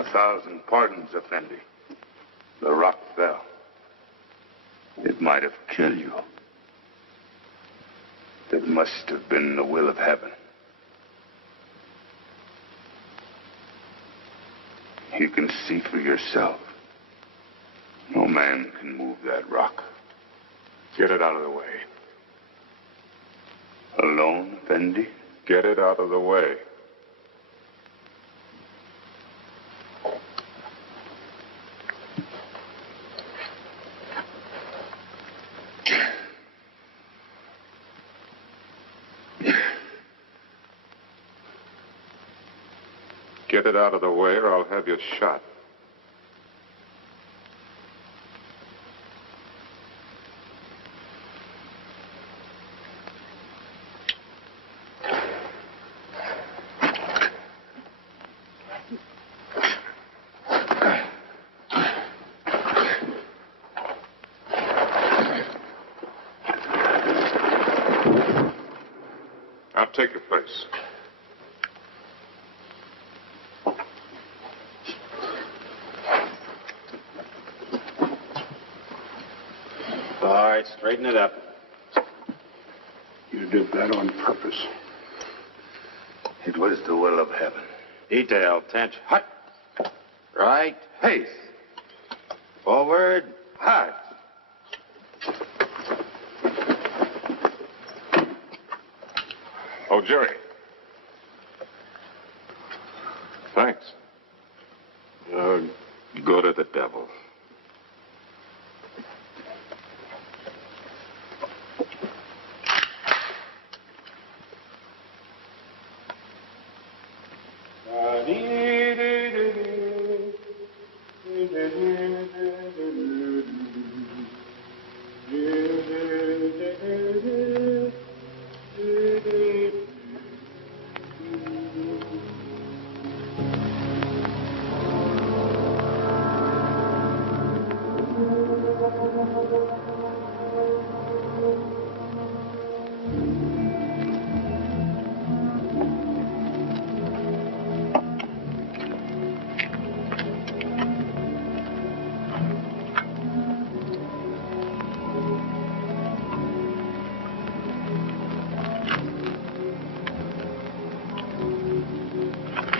1,000 pardons, Effendi. The rock fell. It might have killed you. It must have been the will of heaven. You can see for yourself. No man can move that rock. Get it out of the way. Alone, Effendi? Get it out of the way. Get it out of the way, or I'll have you shot. Now take your place. All right, straighten it up. You did that on purpose. It was the will of heaven. Detail, tension. Hut. Right. Pace. Forward. Hut. Oh, Jerry. Thanks. Go to the devil.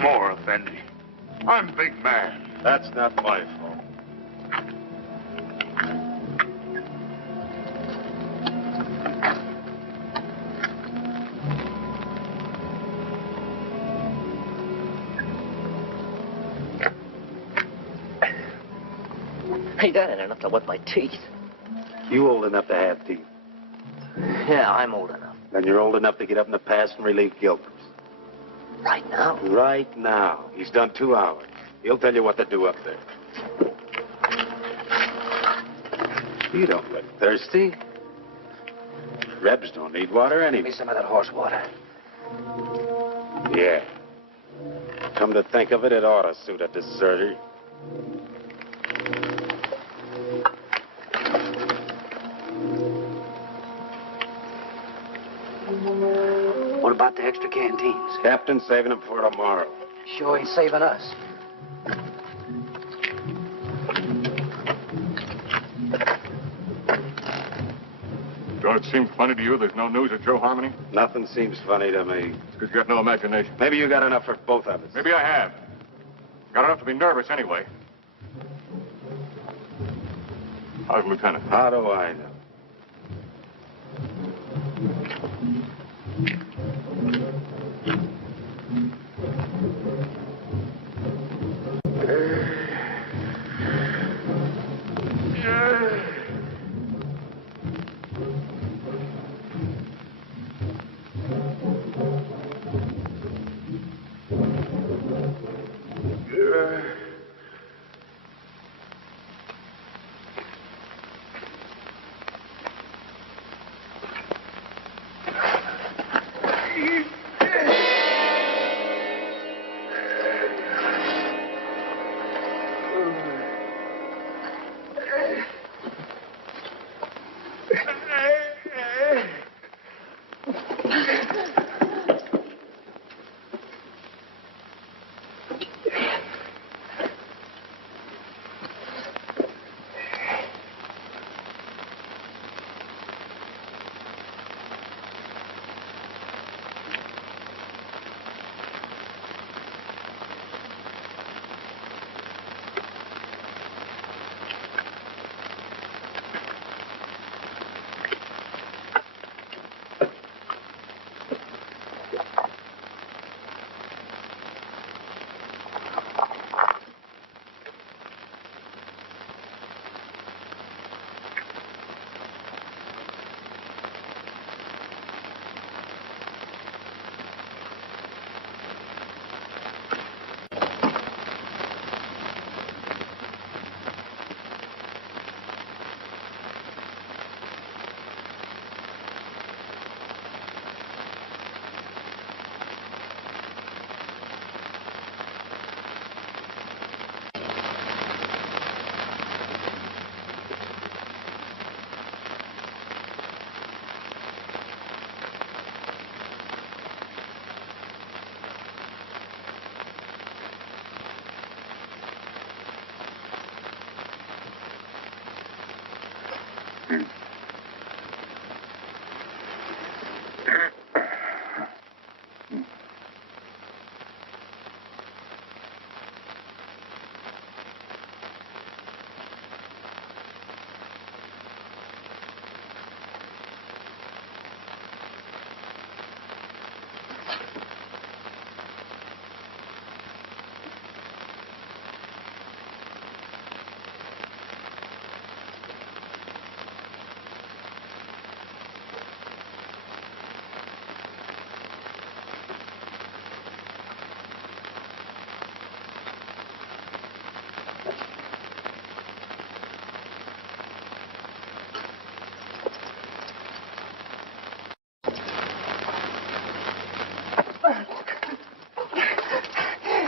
More, Effendi. I'm big man. That's not my fault. Hey, that ain't enough to wet my teeth. You old enough to have teeth. Yeah, I'm old enough. Then you're old enough to get up in the past and relieve Gilchrist. Right now? Right now. He's done 2 hours. He'll tell you what to do up there. You don't look thirsty. Rebs don't need water Give anyway. me some of that horse water. Yeah. Come to think of it, it ought to suit a deserter. What about the extra canteens? Captain's saving them for tomorrow. Sure ain't saving us. Don't it seem funny to you there's no news of Joe Harmony? Nothing seems funny to me. It's because you got no imagination. Maybe you got enough for both of us. Maybe I have. Got enough to be nervous anyway. How's Lieutenant? How do I know?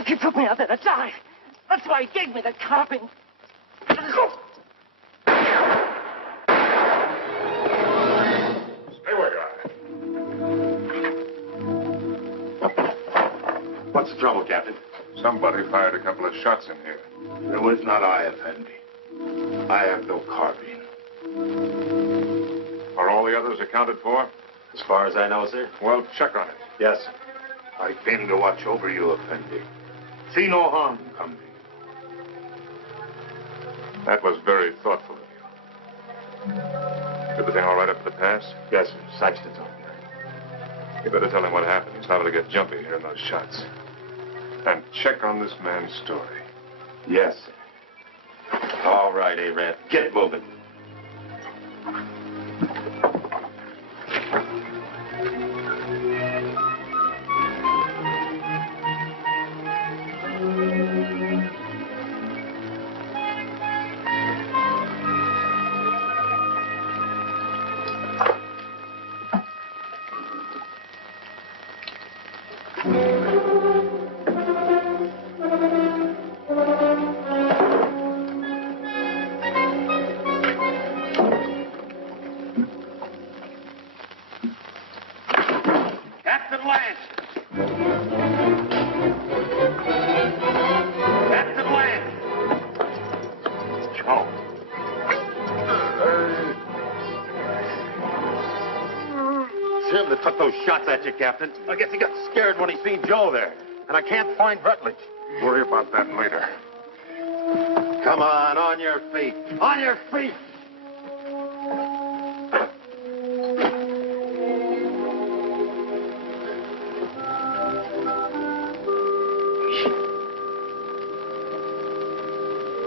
He put me out there to die. That's why he gave me the carving. Stay where you are. What's the trouble, Captain? Somebody fired a couple of shots in here. It was not I, Effendi. I have no carbine. Are all the others accounted for? As far as I know, sir. Well, check on it. Yes. I came to watch over you, Effendi. See no harm come to you. That was very thoughtful of you. Everything all right up at the pass? Yes, sir. Saxton's on there. You better tell him what happened. He's liable to get jumpy hearing those shots. And check on this man's story. Yes, sir. All right, Arab. Get moving. Captain Lance! Captain Lance! Joe. Him that took those shots at you, Captain. I guess he got scared when he seen Joe there. And I can't find Rutledge. Worry about that later. Come on your feet. On your feet!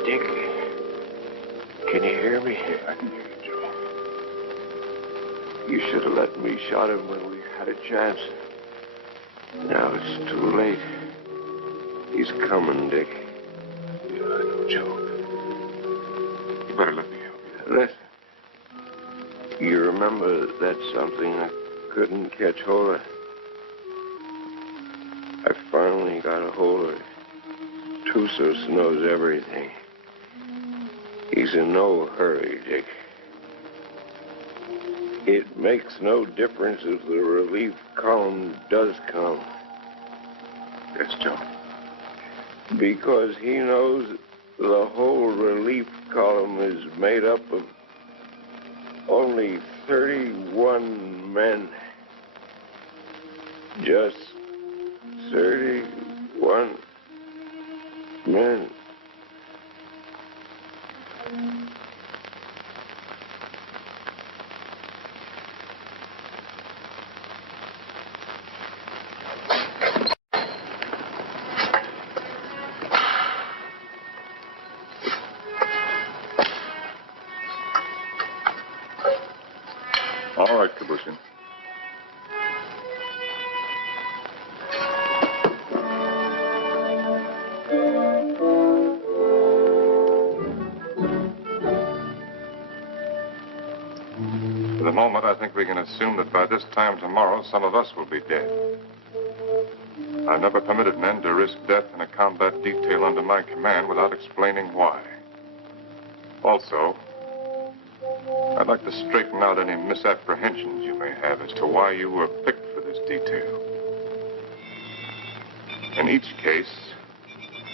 Dick, can you hear me? I can hear you, Joe. You should have let me shot him when we had a chance. Now it's too late. He's coming, Dick. Yeah, I know, Joe. You better let me help you. Listen. You remember that something I couldn't catch hold of? I finally got a hold of it. Trusos knows everything. He's in no hurry, Dick. It makes no difference if the relief column does come. Yes, Joe. Because he knows the whole relief column is made up of only 31 men. Just 31 men. All right, Kabushin. For the moment, I think we can assume that by this time tomorrow, some of us will be dead. I've never permitted men to risk death in a combat detail under my command without explaining why. Also, I'd like to straighten out any misapprehensions you may have as to why you were picked for this detail. In each case,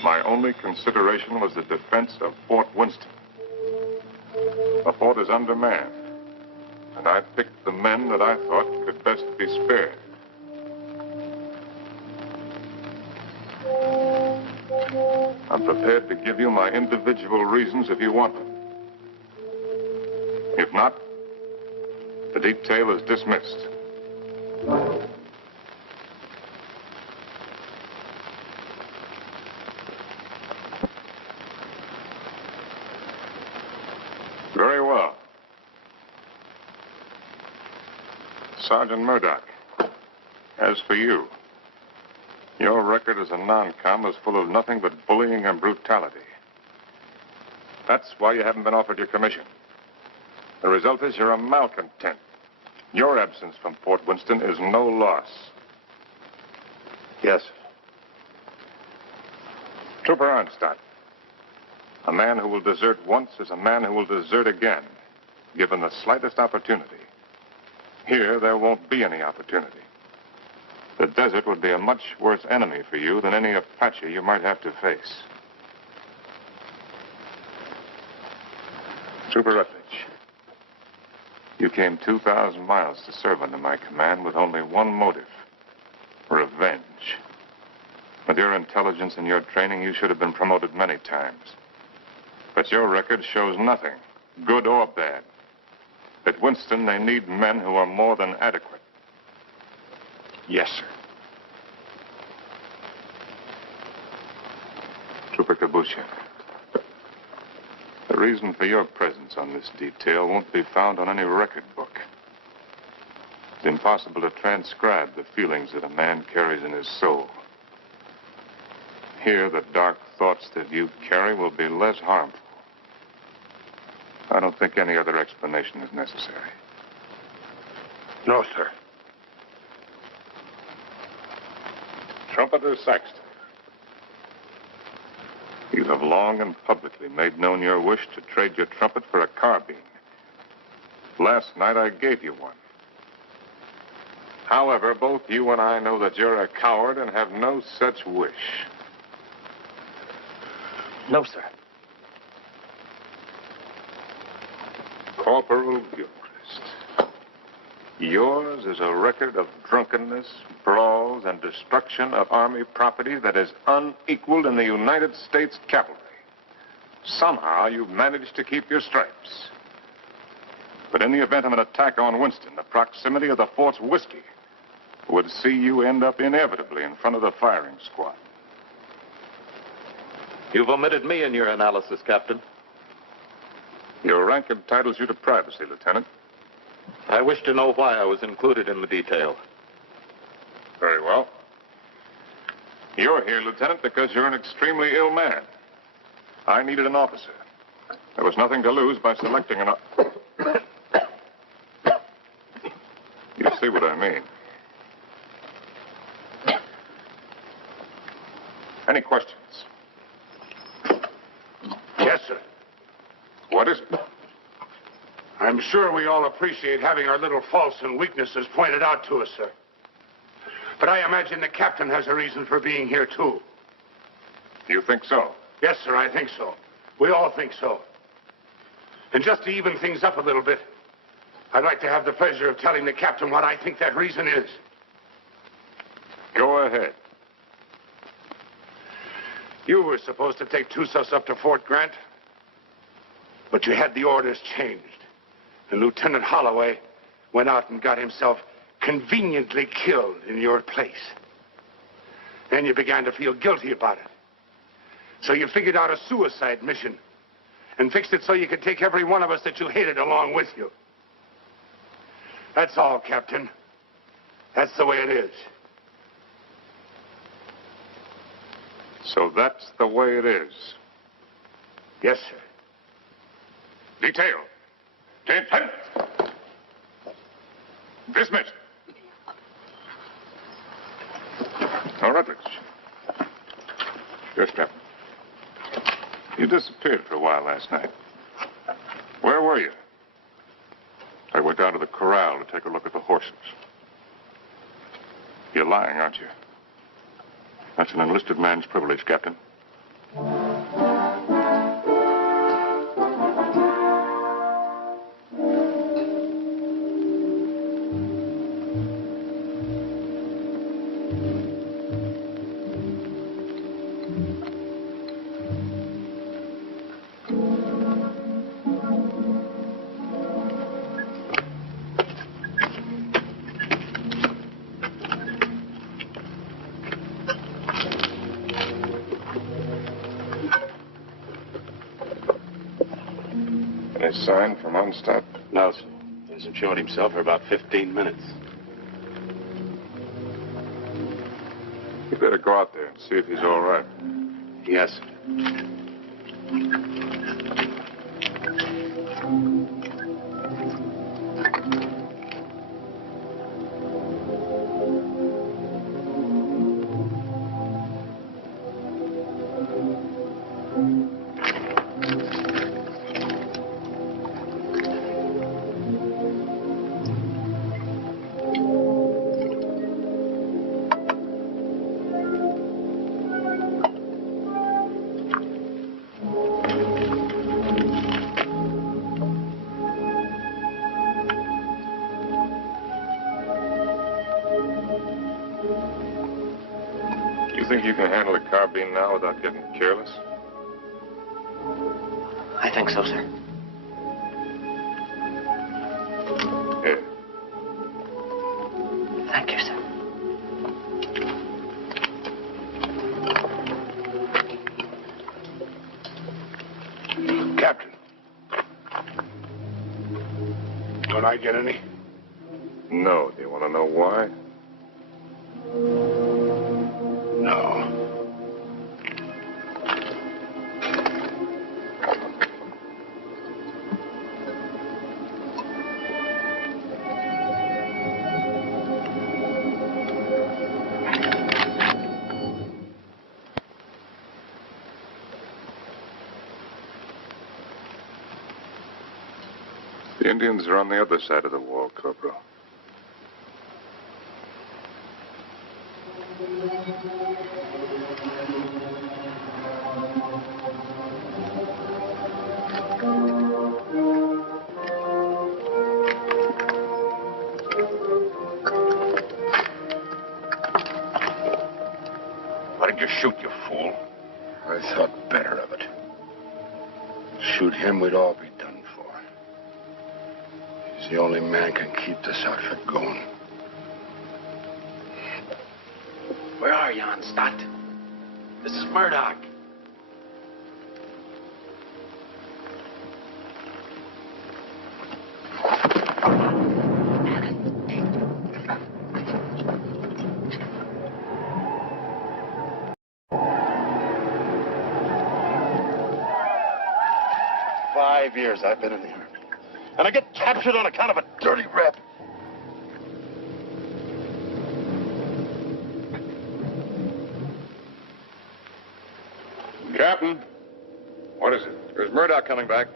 my only consideration was the defense of Fort Winston. The fort is undermanned, And I picked the men that I thought could best be spared. I'm prepared to give you my individual reasons if you want them. If not, the detail is dismissed. Very well. Sergeant Murdoch, as for you, your record as a non-com is full of nothing but bullying and brutality. That's why you haven't been offered your commission. The result is you're a malcontent. Your absence from Fort Winston is no loss. Yes. Trooper Arnstadt, a man who will desert once is a man who will desert again, given the slightest opportunity. Here, there won't be any opportunity. The desert would be a much worse enemy for you than any Apache you might have to face. Trooper Rutledge, you came 2,000 miles to serve under my command with only one motive: revenge. With your intelligence and your training, you should have been promoted many times. But your record shows nothing, good or bad. At Winston, they need men who are more than adequate. Yes, sir. Trooper Kabusha, the reason for your presence on this detail won't be found on any record book. It's impossible to transcribe the feelings that a man carries in his soul. Here, the dark thoughts that you carry will be less harmful. I don't think any other explanation is necessary. No, sir. Trumpeter Saxton, you have long and publicly made known your wish to trade your trumpet for a carbine. Last night I gave you one. However, both you and I know that you're a coward and have no such wish. No, sir. Corporal Gilchrist, yours is a record of drunkenness, brawls, and destruction of Army property that is unequaled in the United States cavalry. Somehow you've managed to keep your stripes. But in the event of an attack on Winston, the proximity of the fort's whiskey would see you end up inevitably in front of the firing squad. You've omitted me in your analysis, Captain. Your rank entitles you to privacy, Lieutenant. I wish to know why I was included in the detail. Very well. You're here, Lieutenant, because you're an extremely ill man. I needed an officer. There was nothing to lose by selecting an... You see what I mean. Any questions? Yes, sir. What is it? I'm sure we all appreciate having our little faults and weaknesses pointed out to us, sir. But I imagine the captain has a reason for being here, too. You think so? Yes, sir, I think so. We all think so. And just to even things up a little bit, I'd like to have the pleasure of telling the captain what I think that reason is. Go ahead. You were supposed to take Tussos up to Fort Grant, but you had the orders changed. And Lieutenant Holloway went out and got himself conveniently killed in your place. Then you began to feel guilty about it. So you figured out a suicide mission and fixed it so you could take every one of us that you hated along with you. That's all, Captain. That's the way it is. So that's the way it is. Yes, sir. Detail. Attention. Dismissed. All right, Rich. Yes, Captain. You disappeared for a while last night. Where were you? I went down to the corral to take a look at the horses. You're lying, aren't you? That's an enlisted man's privilege, Captain. sign from Onstadt? No, sir. He hasn't showed himself for about 15 minutes. You better go out there and see if he's all right. Yes, sir. You think you can handle a carbine now without getting careless? I think so, sir. Here. Thank you, sir. Captain. Don't I get any? No. Do you want to know why? No. The Indians are on the other side of the wall, Corporal. Why did you shoot, you fool? I thought better of it. Shoot him, we'd all be done for. He's the only man can keep this outfit going. Where are you, Onstadt? This is Murdoch. "5 years I've been in the Army. And I get captured on account of a dirty rep. Captain, what is it? There's Murdoch coming back.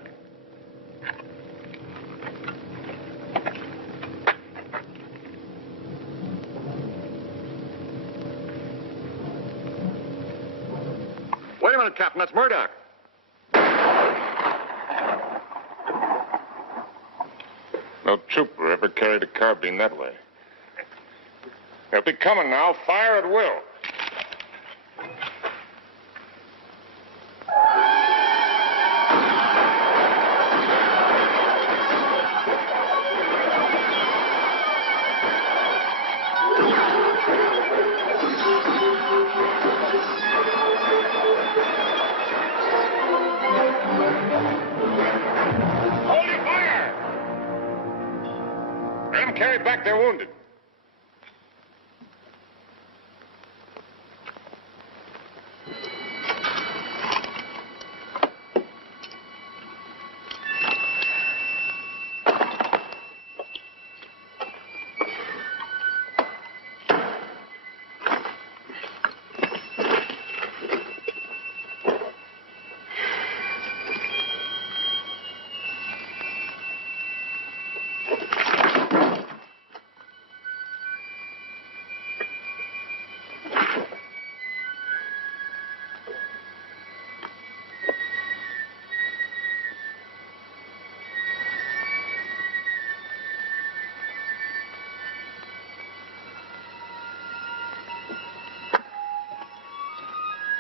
Wait a minute, Captain. That's Murdoch. No trooper ever carried a carbine that way. They'll be coming now. Fire at will. Hold your fire! Let them carry back their wounded.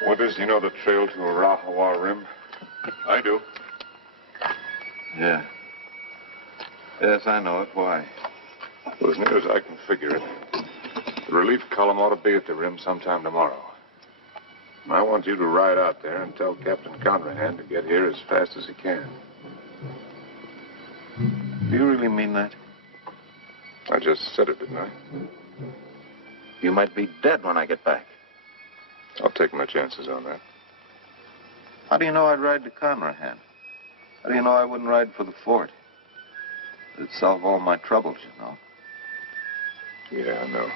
Withers, you know the trail to Arahawa Rim? I do. Yeah. Yes, I know it. Why? Well, as near as I can figure it, the relief column ought to be at the rim sometime tomorrow. And I want you to ride out there and tell Captain Conrahan to get here as fast as he can. Do you really mean that? I just said it, didn't I? You might be dead when I get back. I'll take my chances on that. How do you know I'd ride to Conrahan? How do you know I wouldn't ride for the fort? It'd solve all my troubles, you know. Yeah, I know.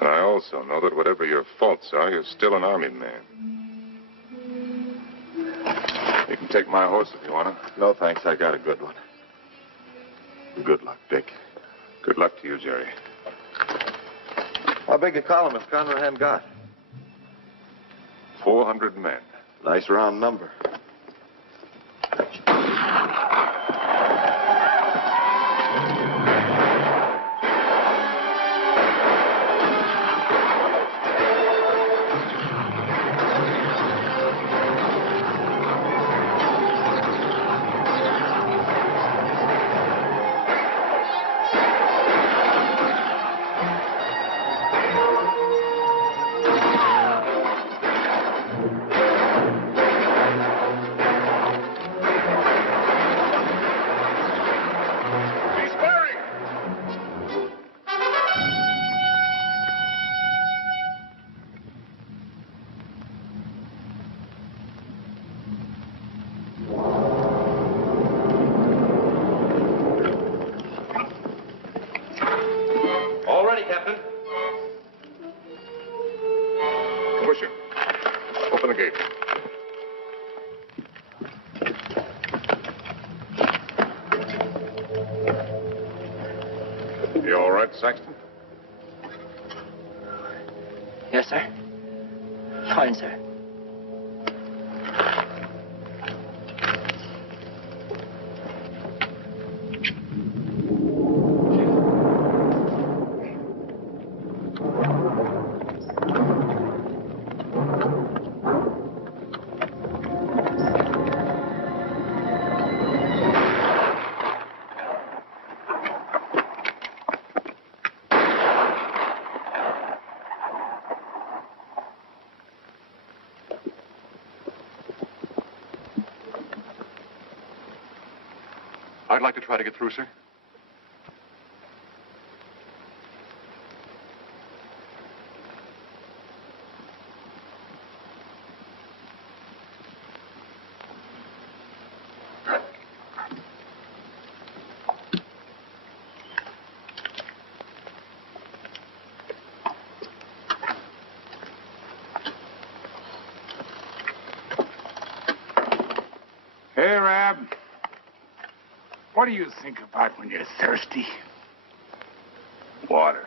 And I also know that whatever your faults are, you're still an army man. You can take my horse if you want to. No, thanks. I got a good one. Good luck, Dick. Good luck to you, Jerry. How big a column has Conrahan got? 400 men. Nice round number. Saxton? Yes, sir. Fine, sir. I'd like to try to get through, sir. Hey, Rab. What do you think about when you're thirsty? Water.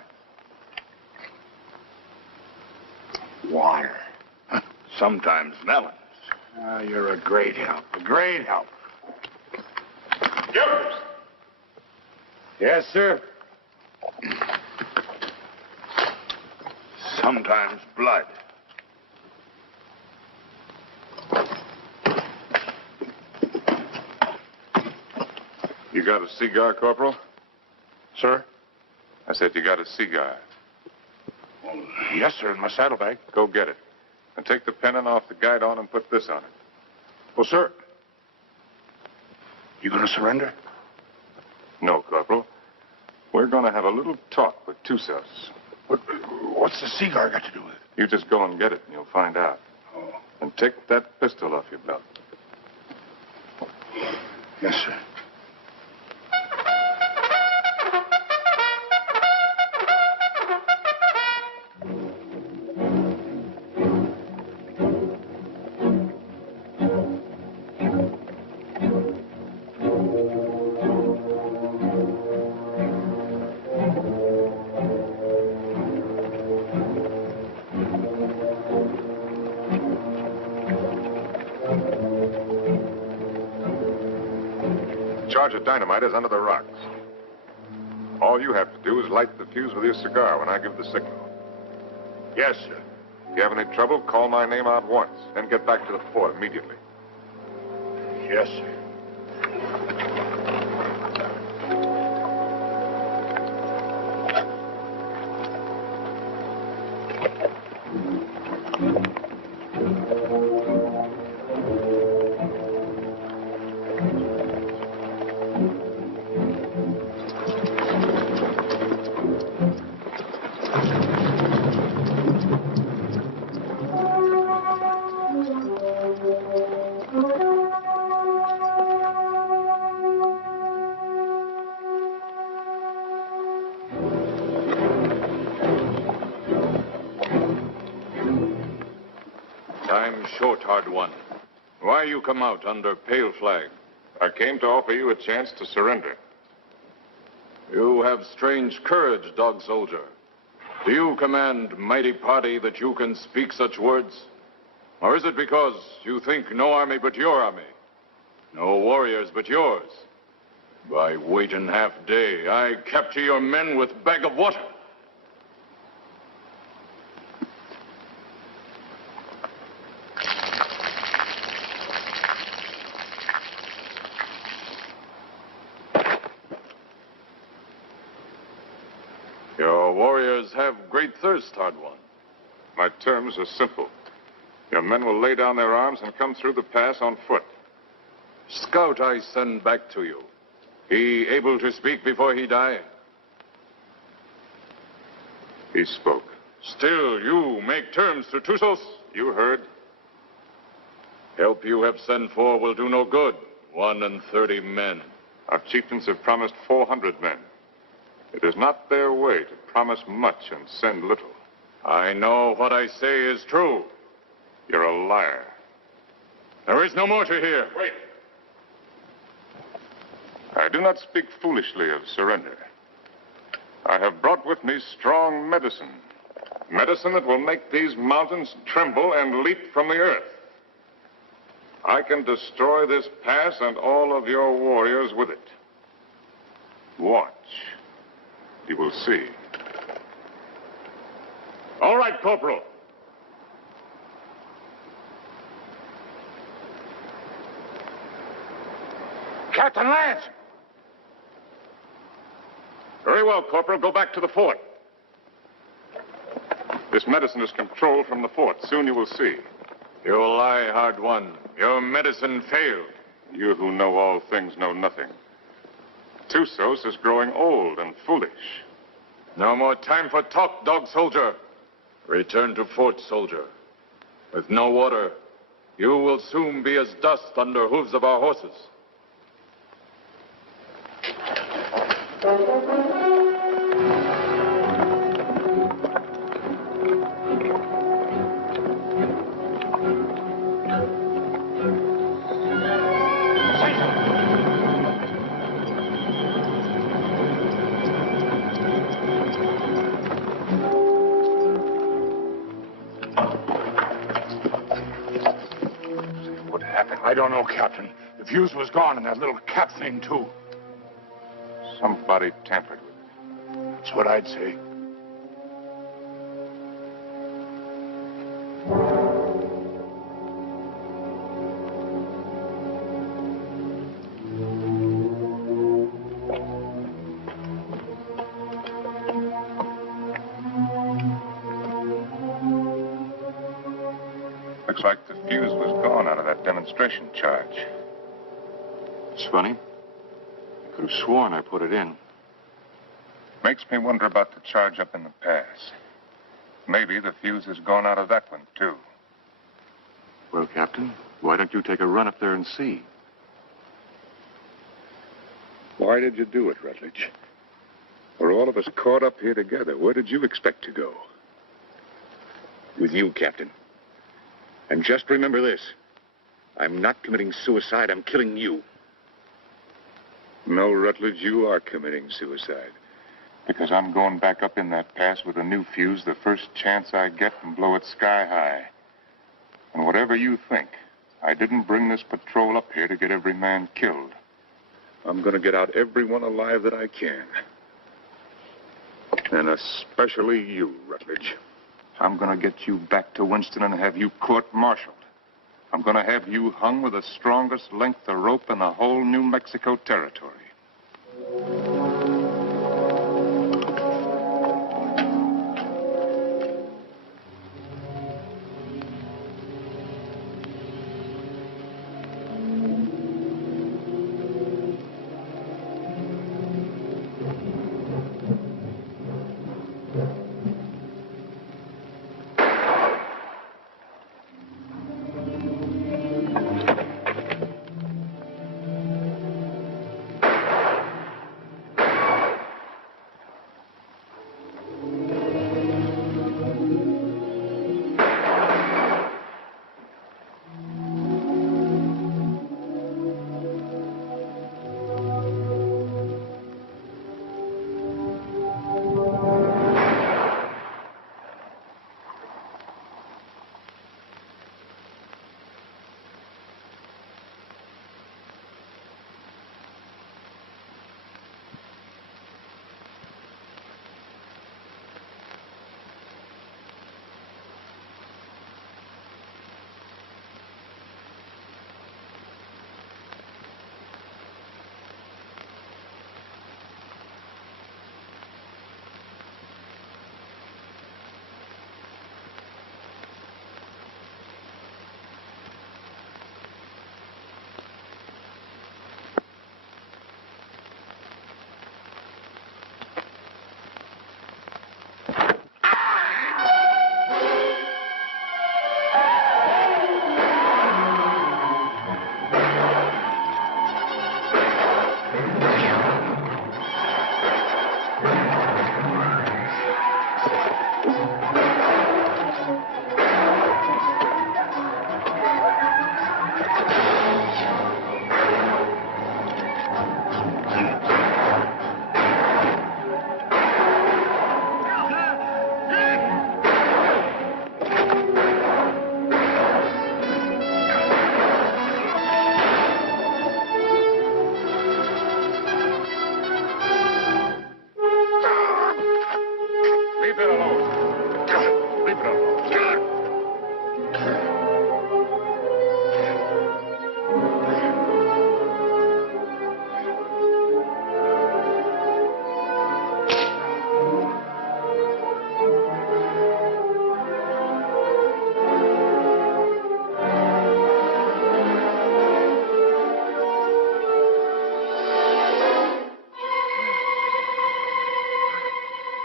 Water. Sometimes melons. You're a great help. A great help. Givers! Yes, sir. Sometimes blood. You got a cigar, Corporal? Sir? I said you got a cigar. Well, yes, sir, in my saddlebag. Go get it. And take the pennant off the guide on and put this on it. Well, sir, you gonna surrender? No, Corporal. We're gonna have a little talk with Tussos. What's the cigar got to do with it? You just go and get it and you'll find out. Oh. And take that pistol off your belt. Yes, sir. Charge of dynamite is under the rocks. All you have to do is light the fuse with your cigar when I give the signal. Yes, sir. If you have any trouble, call my name out once, then get back to the fort immediately. Yes, sir. short, hard one. Why you come out under pale flag? I came to offer you a chance to surrender. You have strange courage, dog soldier. Do you command mighty party that you can speak such words? Or is it because you think no army but your army? No warriors but yours? By waiting half day, I capture your men with bag of water. Your warriors have great thirst, hard one. My terms are simple. Your men will lay down their arms and come through the pass on foot. Scout I send back to you. He able to speak before he die? He spoke. Still, you make terms to Tusos? You heard. Help you have sent for will do no good. 31 men. Our chieftains have promised 400 men. It is not their way to promise much and send little. I know what I say is true. You're a liar. There is no more to hear. Wait. I do not speak foolishly of surrender. I have brought with me strong medicine. Medicine that will make these mountains tremble and leap from the earth. I can destroy this pass and all of your warriors with it. Watch. You will see. All right, Corporal. Captain Lance! Very well, Corporal. Go back to the fort. This medicine is controlled from the fort. Soon you will see. You lie, hard one. Your medicine failed. You who know all things know nothing. Tusos is growing old and foolish. No more time for talk, dog soldier. Return to fort, soldier. With no water, you will soon be as dust under hooves of our horses. I don't know, Captain. The fuse was gone and that little cap thing, too. Somebody tampered with it. That's what I'd say. Looks like the fuse was gone out of that demonstration charge. It's funny. I could have sworn I put it in. Makes me wonder about the charge up in the pass. Maybe the fuse has gone out of that one, too. Well, Captain, why don't you take a run up there and see? Why did you do it, Rutledge? We're all of us caught up here together. Where did you expect to go? With you, Captain. And just remember this. I'm not committing suicide. I'm killing you. No, Rutledge, you are committing suicide. Because I'm going back up in that pass with a new fuse the first chance I get and blow it sky high. And whatever you think, I didn't bring this patrol up here to get every man killed. I'm going to get out everyone alive that I can. And especially you, Rutledge. I'm going to get you back to Winston and have you court-martialed. I'm going to have you hung with the strongest length of rope in the whole New Mexico territory.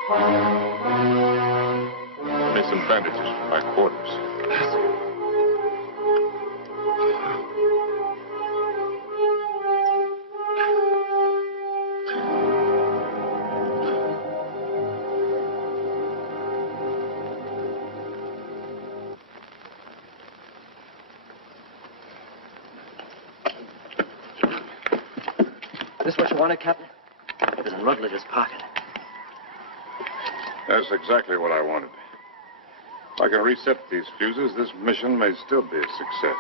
Need some bandages for my quarters. This what you wanted, Captain? There's a Rutledge's pocket. That's exactly what I wanted. If I can reset these fuses, this mission may still be a success.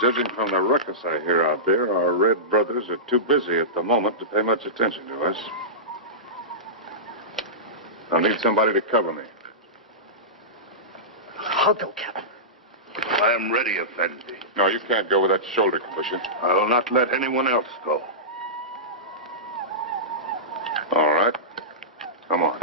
Judging from the ruckus I hear out there, our Red brothers are too busy at the moment to pay much attention to us. I'll need somebody to cover me. I'll go, Captain. I am ready, Effendi. No, you can't go with that shoulder condition. I will not let anyone else go. All right. Come on.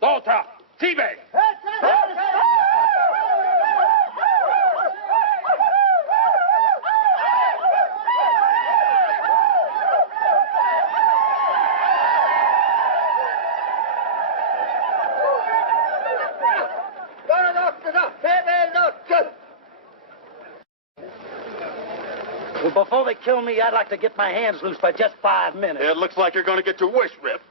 Volta! Teabag! Well, before they kill me, I'd like to get my hands loose for just 5 minutes. It looks like you're going to get your wish ripped.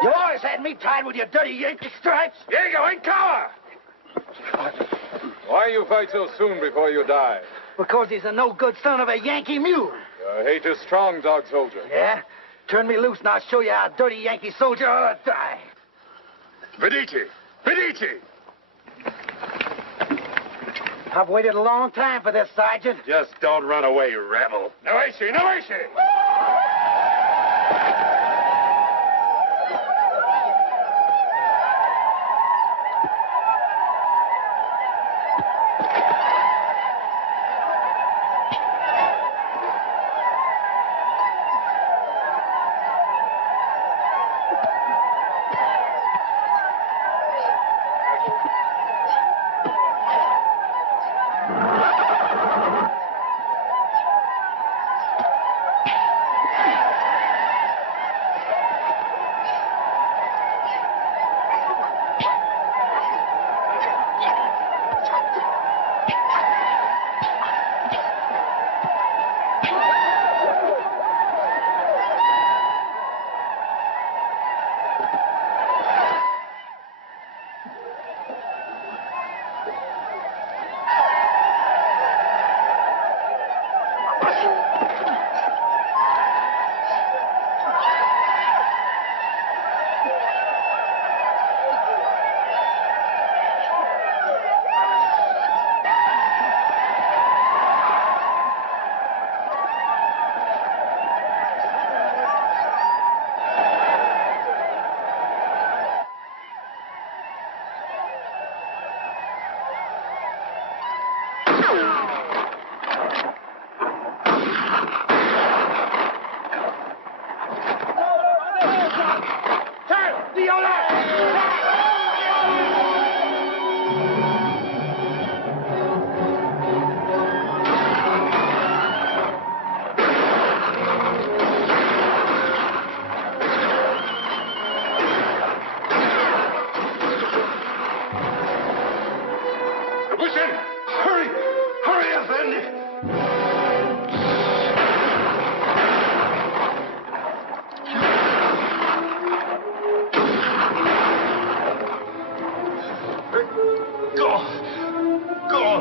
You always had me tied with your dirty Yankee stripes. Diego, in cover! Why you fight so soon before you die? Because he's a no-good son of a Yankee mule. Your hate is strong, dog soldier. Yeah? Turn me loose and I'll show you how a dirty Yankee soldier ought to die. Medici! Medici! I've waited a long time for this, Sergeant. Just don't run away, rebel. No issue, no issue!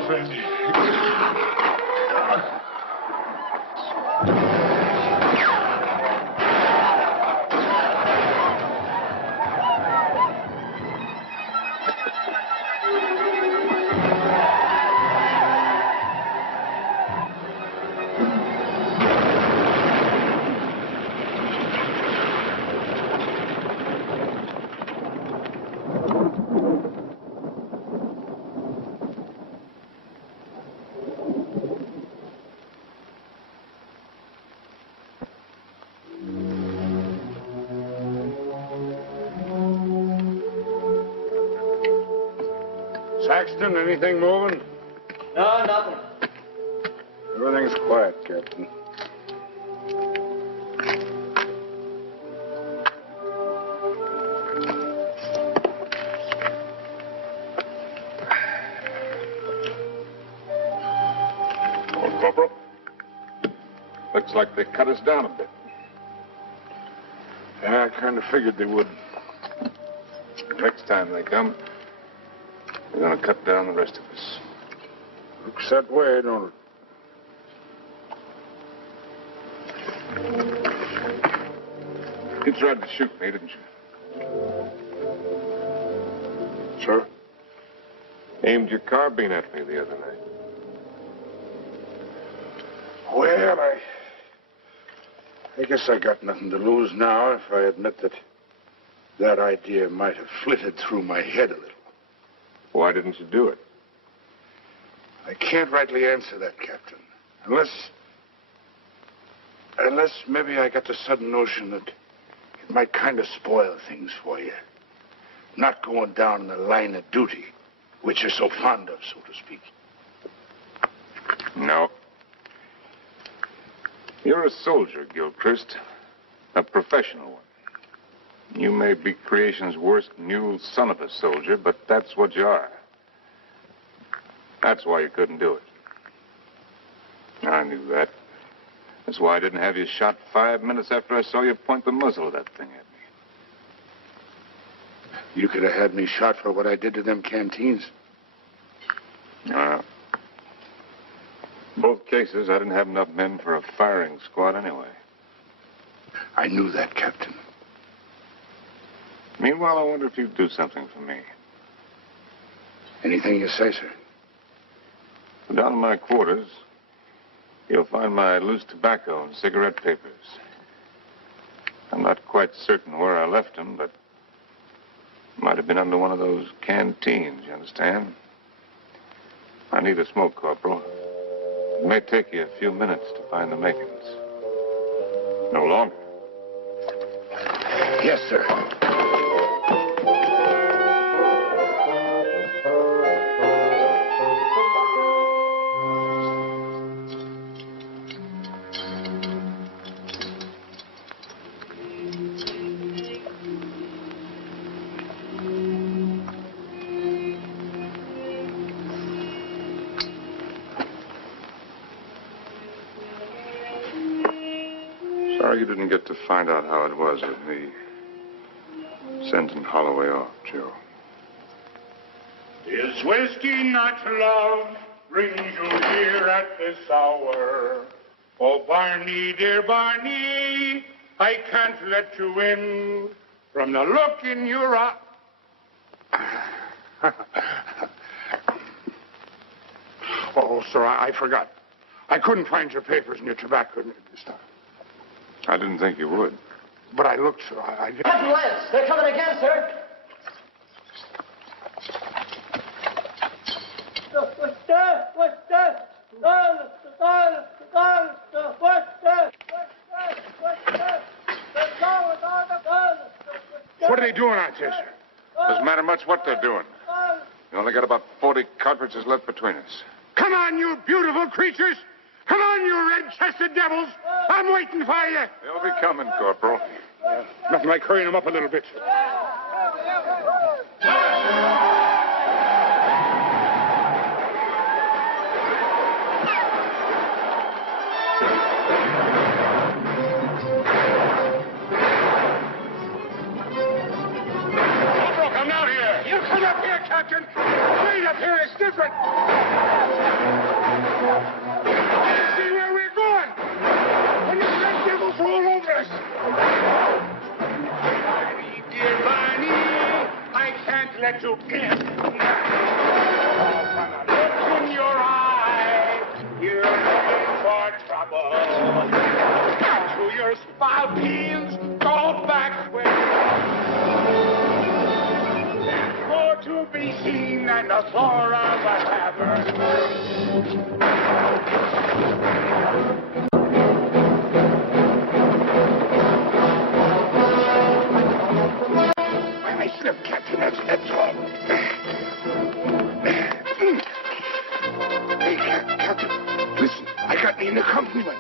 friend. Saxton, anything moving? No, nothing. Everything's quiet, Captain. Old Corporal, looks like they cut us down a bit. Yeah, I kind of figured they would. Next time they come, they're going to cut down the rest of us. Looks that way, don't it? You tried to shoot me, didn't you? Sir? Aimed your carbine at me the other night. Well, I guess I got nothing to lose now if I admit that idea might have flitted through my head a little. Why didn't you do it? I can't rightly answer that, Captain. Unless maybe I got the sudden notion that it might kind of spoil things for you. Not going down in the line of duty, which you're so fond of, so to speak. No. You're a soldier, Gilchrist. A professional one. You may be creation's worst mule son of a soldier, but that's what you are. That's why you couldn't do it. I knew that. That's why I didn't have you shot 5 minutes after I saw you point the muzzle of that thing at me. You could have had me shot for what I did to them canteens. Both cases, I didn't have enough men for a firing squad anyway. I knew that, Captain. Meanwhile, I wonder if you'd do something for me. Anything you say, sir. Down in my quarters, you'll find my loose tobacco and cigarette papers. I'm not quite certain where I left them, but it might have been under one of those canteens, you understand? I need a smoke, Corporal. It may take you a few minutes to find the makings. No longer. Yes, sir. Sorry you didn't get to find out how it was with me sending Holloway off, Joe. Is whiskey not love brings you here at this hour? Oh, Barney, dear Barney, I can't let you in from the look in your eye. Oh, sir, I forgot. I couldn't find your papers and your tobacco this time. I didn't think you would. But I looked, sir. Captain Lance, they're coming again, sir. What are they doing out there, sir? Doesn't matter much what they're doing. We only got about 40 cartridges left between us. Come on, you beautiful creatures. Come on, you red-chested devils. I'm waiting for you. They'll be coming, Corporal. Nothing like hurrying them up a little bit. Corporal, come down here. You come up here, Captain. Straight up here. It's different. let you in. From the look in your eye, you're looking for trouble. To your spalpeens, go back with more to be seen than the floor of a tavern. I slipped, Captain. That's all. Hey, Captain, listen. I got me an accompaniment.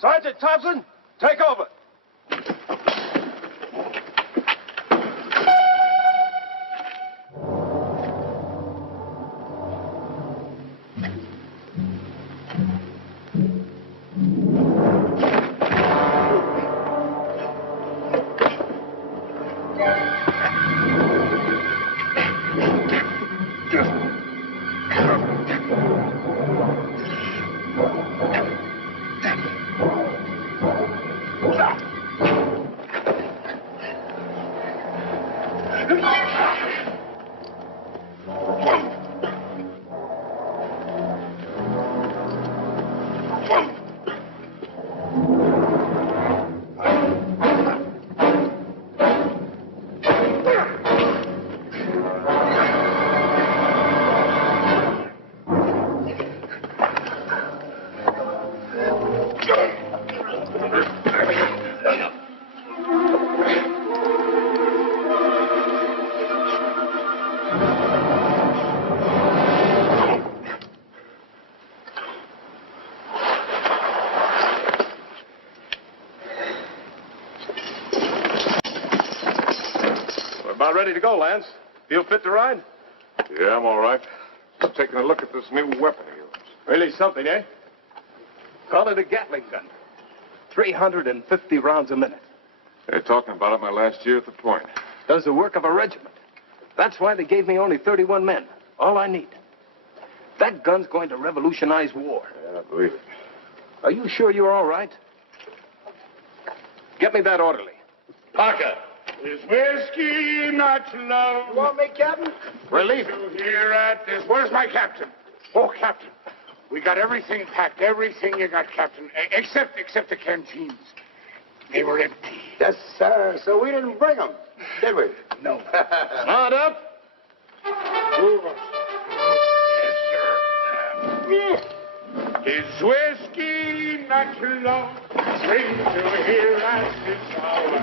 Sergeant Thompson, take over. About ready to go, Lance. Feel fit to ride? Yeah, I'm all right. Just taking a look at this new weapon of yours. Really something, eh? Call it a Gatling gun. 350 rounds a minute. They're talking about it my last year at the point. Does the work of a regiment. That's why they gave me only 31 men. All I need. That gun's going to revolutionize war. Yeah, I believe it. Are you sure you're all right? Get me that orderly. Parker. Is whiskey not love? You want me, Captain? We're leaving. Here at this. Where's my captain? Oh, Captain. We got everything packed. Everything you got, Captain. Except the canteens. They were empty. Yes, sir. So we didn't bring them, did we? No. Not up. Move us. Yes, sir. Is whiskey not love? Bring to here at this hour.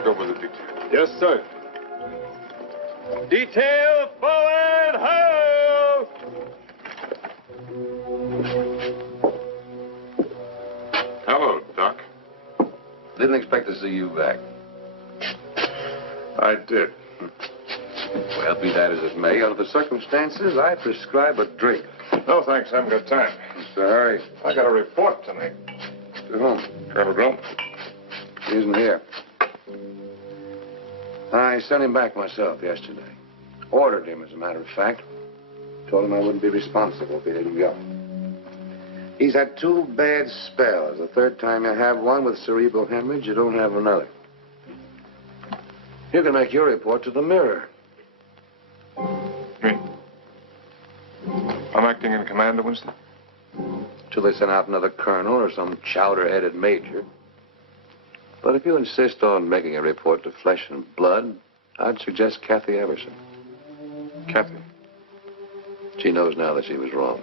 take over the detail. Yes, sir. Detail forward, ho! Hello, Doc. Didn't expect to see you back. I did. Well, be that as it may, under the circumstances, I prescribe a drink. No, thanks. I haven't got time. Mr. Harry. I got a report tonight. To whom? Colonel Grump. He isn't here. I sent him back myself yesterday. Ordered him, as a matter of fact. Told him I wouldn't be responsible if he didn't go. He's had 2 bad spells. The third time you have one with cerebral hemorrhage, you don't have another. You can make your report to the Mirror. Me? I'm acting in command of Winston? Till they send out another colonel or some chowder-headed major. But if you insist on making a report to Flesh and Blood, I'd suggest Kathy Everson. Kathy? She knows now that she was wrong.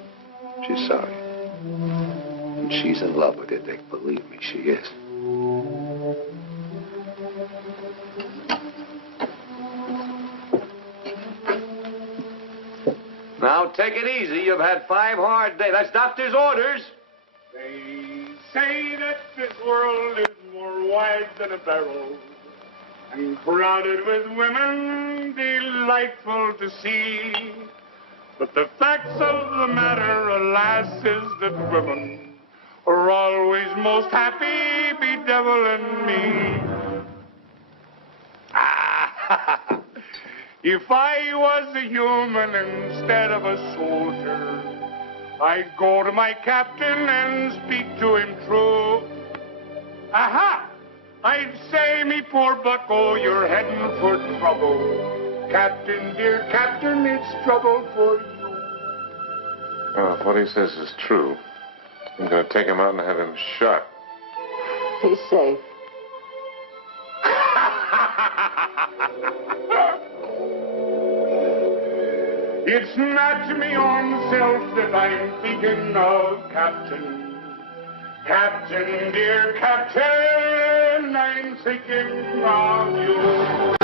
She's sorry. And she's in love with you, Dick. Believe me, she is. Now, take it easy. You've had 5 hard days. That's doctor's orders. They say that this world is more wide than a barrel and crowded with women delightful to see. But the facts of the matter, alas, is that women are always most happy bedeviling me. If I was a human instead of a soldier, I'd go to my captain and speak to him true. Aha! I'd say, me poor bucko, you're heading for trouble. Captain, dear captain, it's trouble for you. Well, if what he says is true, I'm going to take him out and have him shot. He's safe. It's not me own self that I'm thinking of, Captain. Captain, dear Captain, I'm thinking of you.